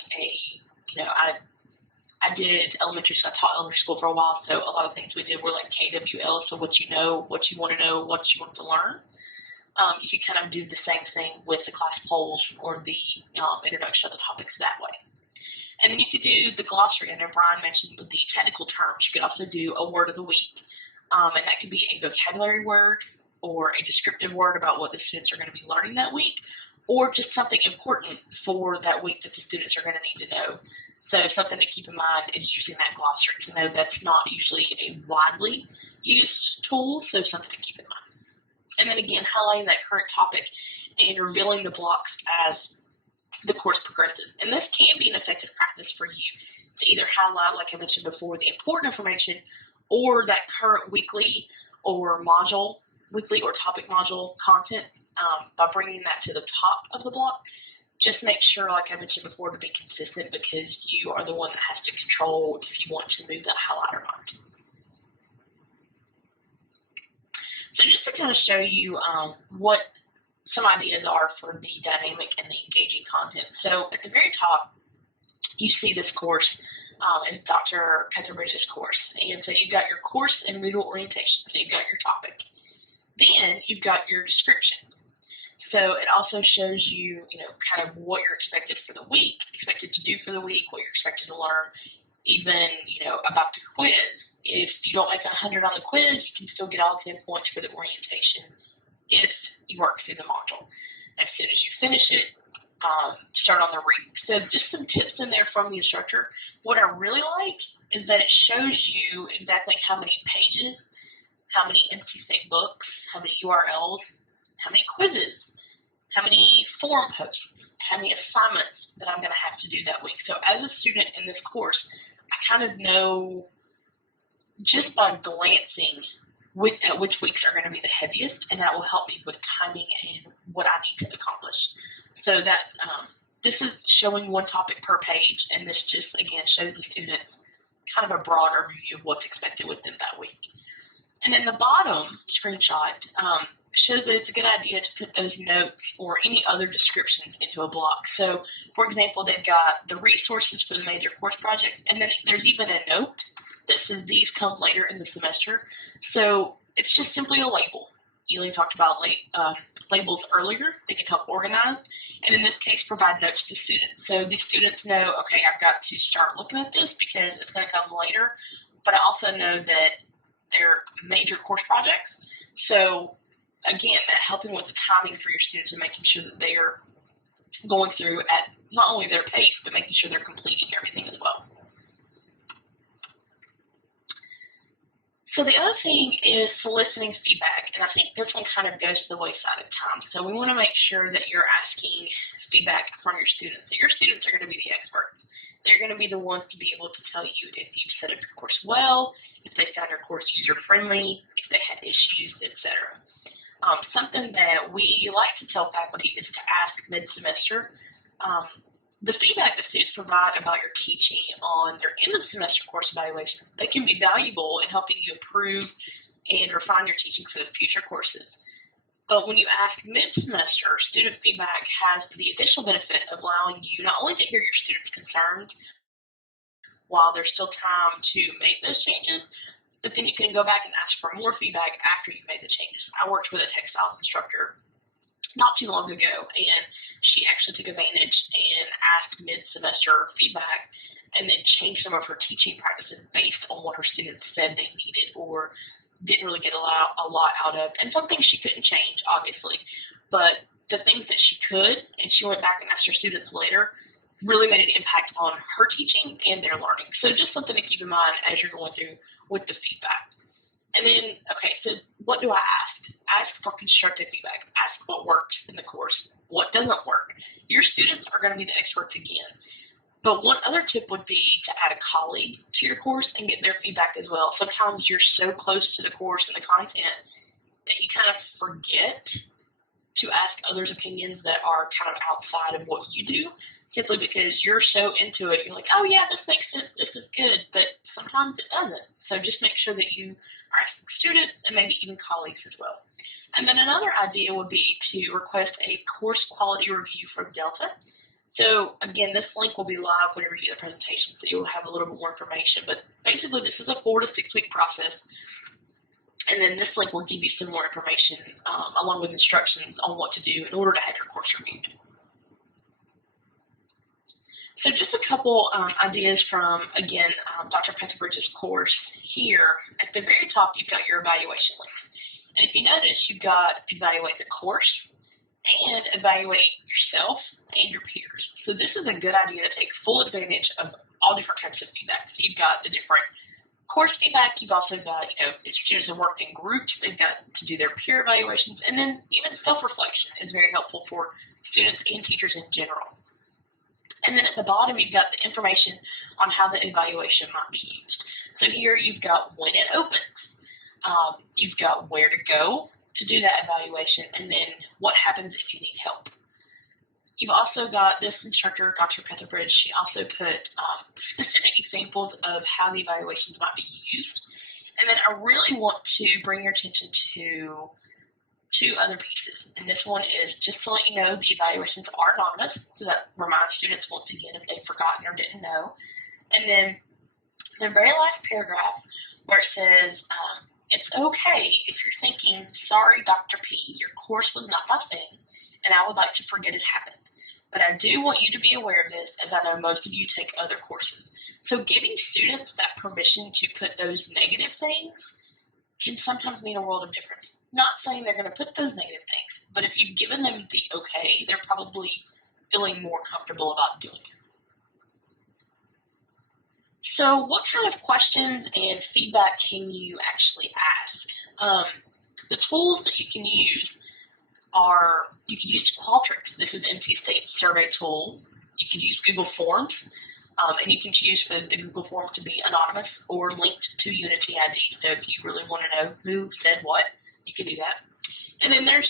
I did elementary school, I taught elementary school for a while, so a lot of things we did were like KWL, so what you know, what you want to know, what you want to learn. You could kind of do the same thing with the class polls or the introduction of the topics that way. And then you could do the glossary. I know Brian mentioned with the technical terms. You could also do a word of the week. And that could be a vocabulary word or a descriptive word about what the students are going to be learning that week, or just something important for that week that the students are going to need to know. So something to keep in mind is using that glossary. I know that's not usually a widely used tool, so something to keep in mind. And then again, highlighting that current topic and revealing the blocks as the course progresses. And this can be an effective practice for you to either highlight, like I mentioned before, the important information or that current weekly or topic module content by bringing that to the top of the block. Just make sure, like I mentioned before, to be consistent because you are the one that has to control if you want to move that highlight or not. So just to kind of show you what some ideas are for the dynamic and the engaging content. So at the very top, you see this course is Dr. Petherbridge's course. And so you've got your course and Moodle orientation. So you've got your topic. Then you've got your description. So it also shows you, kind of what you're expected for the week, expected to do for the week, what you're expected to learn, even, about the quiz. If you don't make 100 on the quiz, you can still get all 10 points for the orientation if you work through the module. As soon as you finish it, start on the reading. So just some tips in there from the instructor. What I really like is that it shows you exactly how many pages, how many NC State books, how many URLs, how many quizzes, how many forum posts, how many assignments that I'm going to have to do that week. So as a student in this course, I kind of know just by glancing at which weeks are going to be the heaviest, and that will help me with timing and what I need to accomplish. So that this is showing one topic per page, and this just, again, shows the students kind of a broader view of what's expected with them that week. And then the bottom screenshot shows that it's a good idea to put those notes or any other descriptions into a block. So, for example, they've got the resources for the major course project, and then there's even a note that says these come later in the semester. So it's just simply a label. Elaine talked about labels earlier. They can help organize, and in this case, provide notes to students. So these students know, okay, I've got to start looking at this because it's going to come later, but I also know that they're major course projects. So again, that helping with the timing for your students and making sure that they are going through at not only their pace, but making sure they're completing everything as well. So the other thing is soliciting feedback, and I think this one kind of goes to the wayside at times. So we want to make sure that you're asking feedback from your students. So your students are going to be the experts. They're going to be the ones to be able to tell you if you've set up your course well, if they found your course user-friendly, if they had issues, etc. Something that we like to tell faculty is to ask mid-semester. The feedback that students provide about your teaching on their end-of-semester course evaluation, they can be valuable in helping you improve and refine your teaching for the future courses. But when you ask mid-semester, student feedback has the additional benefit of allowing you not only to hear your students' concerns while there's still time to make those changes, but then you can go back and ask for more feedback after you've made the changes. I worked with a textiles instructor not too long ago, and she actually took advantage and asked mid-semester feedback and then changed some of her teaching practices based on what her students said they needed or didn't really get a lot out of. And some things she couldn't change, obviously, but the things that she could, and she went back and asked her students later, really made an impact on her teaching and their learning. So just something to keep in mind as you're going through with the feedback. And then, okay, so what do I ask? Ask for constructive feedback. Ask what works in the course, what doesn't work. Your students are going to be the experts again. But one other tip would be to add a colleague to your course and get their feedback as well. Sometimes you're so close to the course and the content that you kind of forget to ask others' opinions that are kind of outside of what you do, simply because you're so into it. You're like, oh yeah, this makes sense, this is good, but sometimes it doesn't. So just make sure that you are asking students and maybe even colleagues as well. And then another idea would be to request a course quality review from Delta. So again, this link will be live whenever you get the presentation, so you'll have a little bit more information. But basically, this is a 4 to 6 week process. And then this link will give you some more information along with instructions on what to do in order to have your course reviewed. So just a couple ideas from, again, Dr. Petherbridge's course here. At the very top, you've got your evaluation links. And if you notice, you've got evaluate the course and evaluate yourself and your peers. So this is a good idea to take full advantage of all different types of feedback. So you've got the different course feedback. You've also got, if students have worked in groups, they've got to do their peer evaluations. And then even self-reflection is very helpful for students and teachers in general. And then at the bottom, you've got the information on how the evaluation might be used. So here you've got when it opens. You've got where to go to do that evaluation, and then what happens if you need help. You've also got this instructor, Dr. Petherbridge, she also put specific examples of how the evaluations might be used. And then I really want to bring your attention to two other pieces. And this one is just to let you know the evaluations are anonymous, so that reminds students once again if they've forgotten or didn't know. And then the very last paragraph where it says, it's okay if you're thinking, sorry, Dr. P, your course was not my thing, and I would like to forget it happened. But I do want you to be aware of this, as I know most of you take other courses. So giving students that permission to put those negative things can sometimes mean a world of difference. Not saying they're going to put those negative things, but if you've given them the okay, they're probably feeling more comfortable about doing it. So what kind of questions and feedback can you actually ask? The tools that you can use are, you can use Qualtrics. This is NC State's survey tool. You can use Google Forms. And you can choose for the Google form to be anonymous or linked to Unity ID. So if you really want to know who said what, you can do that. And then there's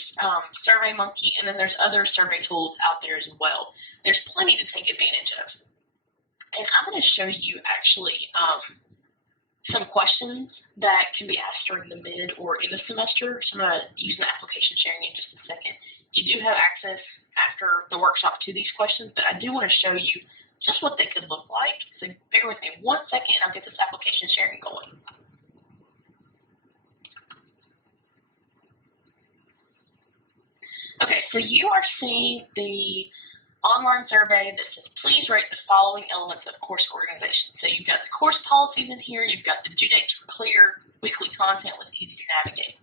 SurveyMonkey, and then there's other survey tools out there as well. There's plenty to take advantage of. And I'm going to show you actually some questions that can be asked during the mid or in the semester. So I'm going to use an application sharing in just a second. You do have access after the workshop to these questions, but I do want to show you just what they could look like. So bear with me 1 second, and I'll get this application sharing going. Okay, so you are seeing the online survey that says, please rate the following elements of course organization. So you've got the course policies in here, you've got the due dates for clear, weekly content with easy to navigate.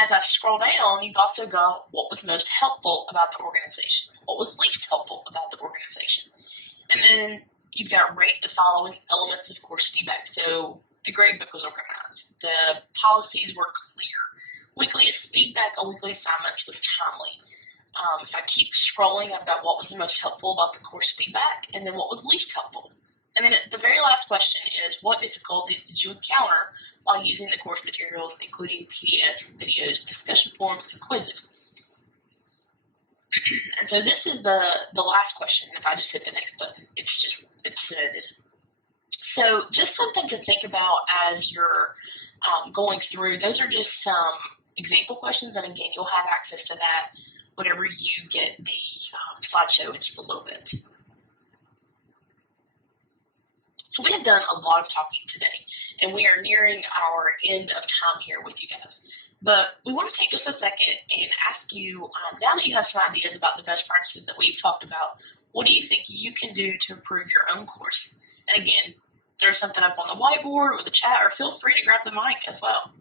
As I scroll down, you've also got what was most helpful about the organization, what was least helpful about the organization. And then you've got rate the following elements of course feedback. So the gradebook was organized, the policies were clear, weekly feedback on weekly assignments was timely. If I keep scrolling, I've got what was the most helpful about the course feedback, and then what was least helpful. And then the very last question is, what difficulties did you encounter while using the course materials, including PDFs, videos, discussion forums, and quizzes? And so this is the last question. If I just hit the next button, it's submitted. So just something to think about as you're going through. Those are just some example questions, and again, you'll have access to that whenever you get the slideshow in just a little bit. So we have done a lot of talking today, and we are nearing our end of time here with you guys. But we want to take just a second and ask you, now that you have some ideas about the best practices that we've talked about, what do you think you can do to improve your own course? And again, there's something up on the whiteboard or the chat, or feel free to grab the mic as well.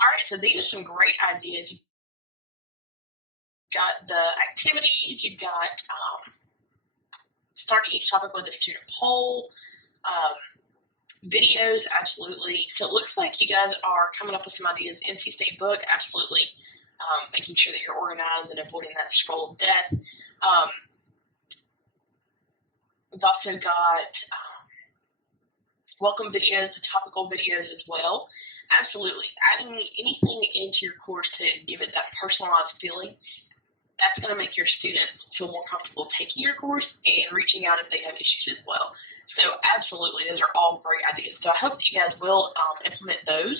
All right, so these are some great ideas. You've got the activities, you've got starting each topic with a student poll, videos, absolutely. So it looks like you guys are coming up with some ideas. NC State book, absolutely. Making sure that you're organized and avoiding that scroll of death. We've also got welcome videos, topical videos as well. Absolutely. Adding anything into your course to give it that personalized feeling, that's going to make your students feel more comfortable taking your course and reaching out if they have issues as well. So absolutely, those are all great ideas. So I hope that you guys will implement those.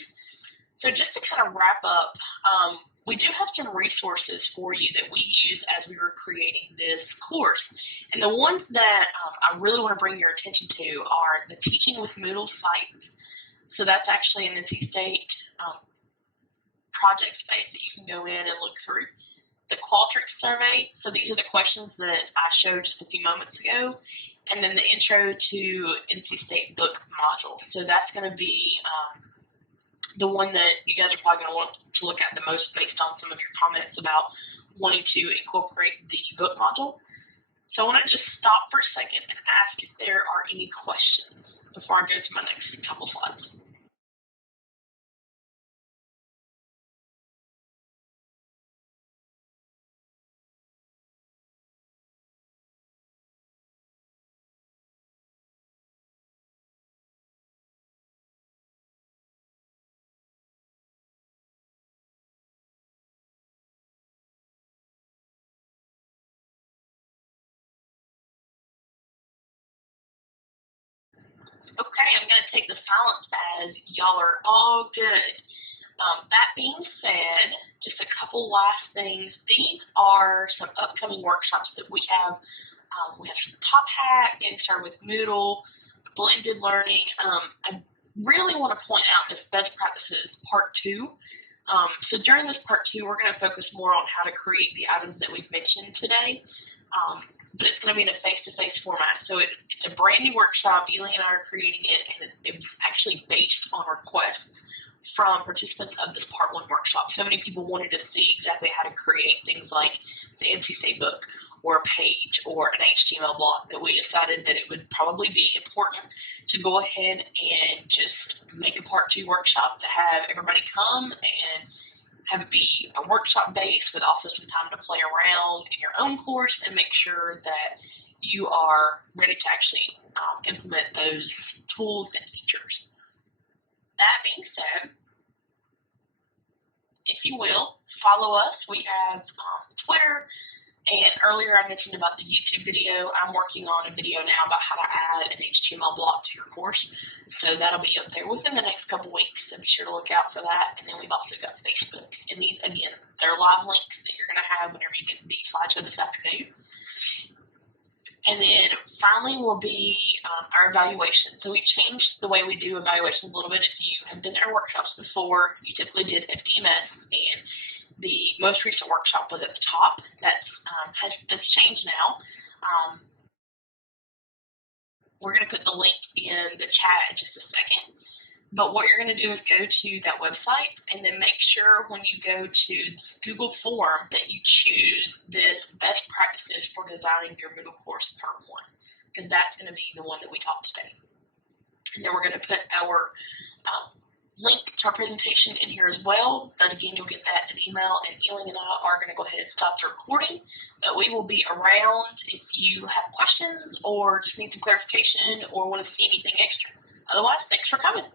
So just to kind of wrap up, we do have some resources for you that we use as we were creating this course. And the ones that I really want to bring your attention to are the Teaching with Moodle sites. So that's actually an NC State project space that you can go in and look through. The Qualtrics survey, so these are the questions that I showed just a few moments ago. And then the Intro to NC State book module. So that's going to be the one that you guys are probably going to want to look at the most based on some of your comments about wanting to incorporate the book module. So I want to just stop for a second and ask if there are any questions before I go to my next couple slides. Okay, I'm going to take the silence as y'all are all good. That being said, just a couple last things. These are some upcoming workshops that we have. We have some Top Hat, getting started with Moodle, blended learning. I really want to point out this best practices part 2. So during this part 2, we're going to focus more on how to create the items that we've mentioned today. But it's going to be in a face-to-face format. So it's a brand new workshop. Ely and I are creating it, and it's actually based on requests from participants of this part 1 workshop. So many people wanted to see exactly how to create things like the NC State book or a page or an HTML block that we decided that it would probably be important to go ahead and just make a part 2 workshop to have everybody come and have it be a workshop base with also some time to play around in your own course and make sure that you are ready to actually implement those tools and features. That being said, if you will, follow us. We have Twitter, and earlier I mentioned about the YouTube video. I'm working on a video now about how to add an HTML block to your course. So that'll be up there within the next couple weeks, so be sure to look out for that. And then we've also got Facebook. And these, again, they're live links that you're going to have whenever you get the slideshow this afternoon. And then finally will be our evaluation. So we changed the way we do evaluations a little bit. If you have been to our workshops before, you typically did FDMS, and the most recent workshop was at the top. That's changed now. We're going to put the link in the chat in just a second. But what you're going to do is go to that website and then make sure when you go to Google form that you choose this best practices for designing your Moodle course part 1, because that's going to be the one that we taught today. And then we're going to put our link to our presentation in here as well. But again, you'll get that in email, and Ely and I are going to go ahead and stop the recording. But we will be around if you have questions or just need some clarification or want to see anything extra. Otherwise, thanks for coming.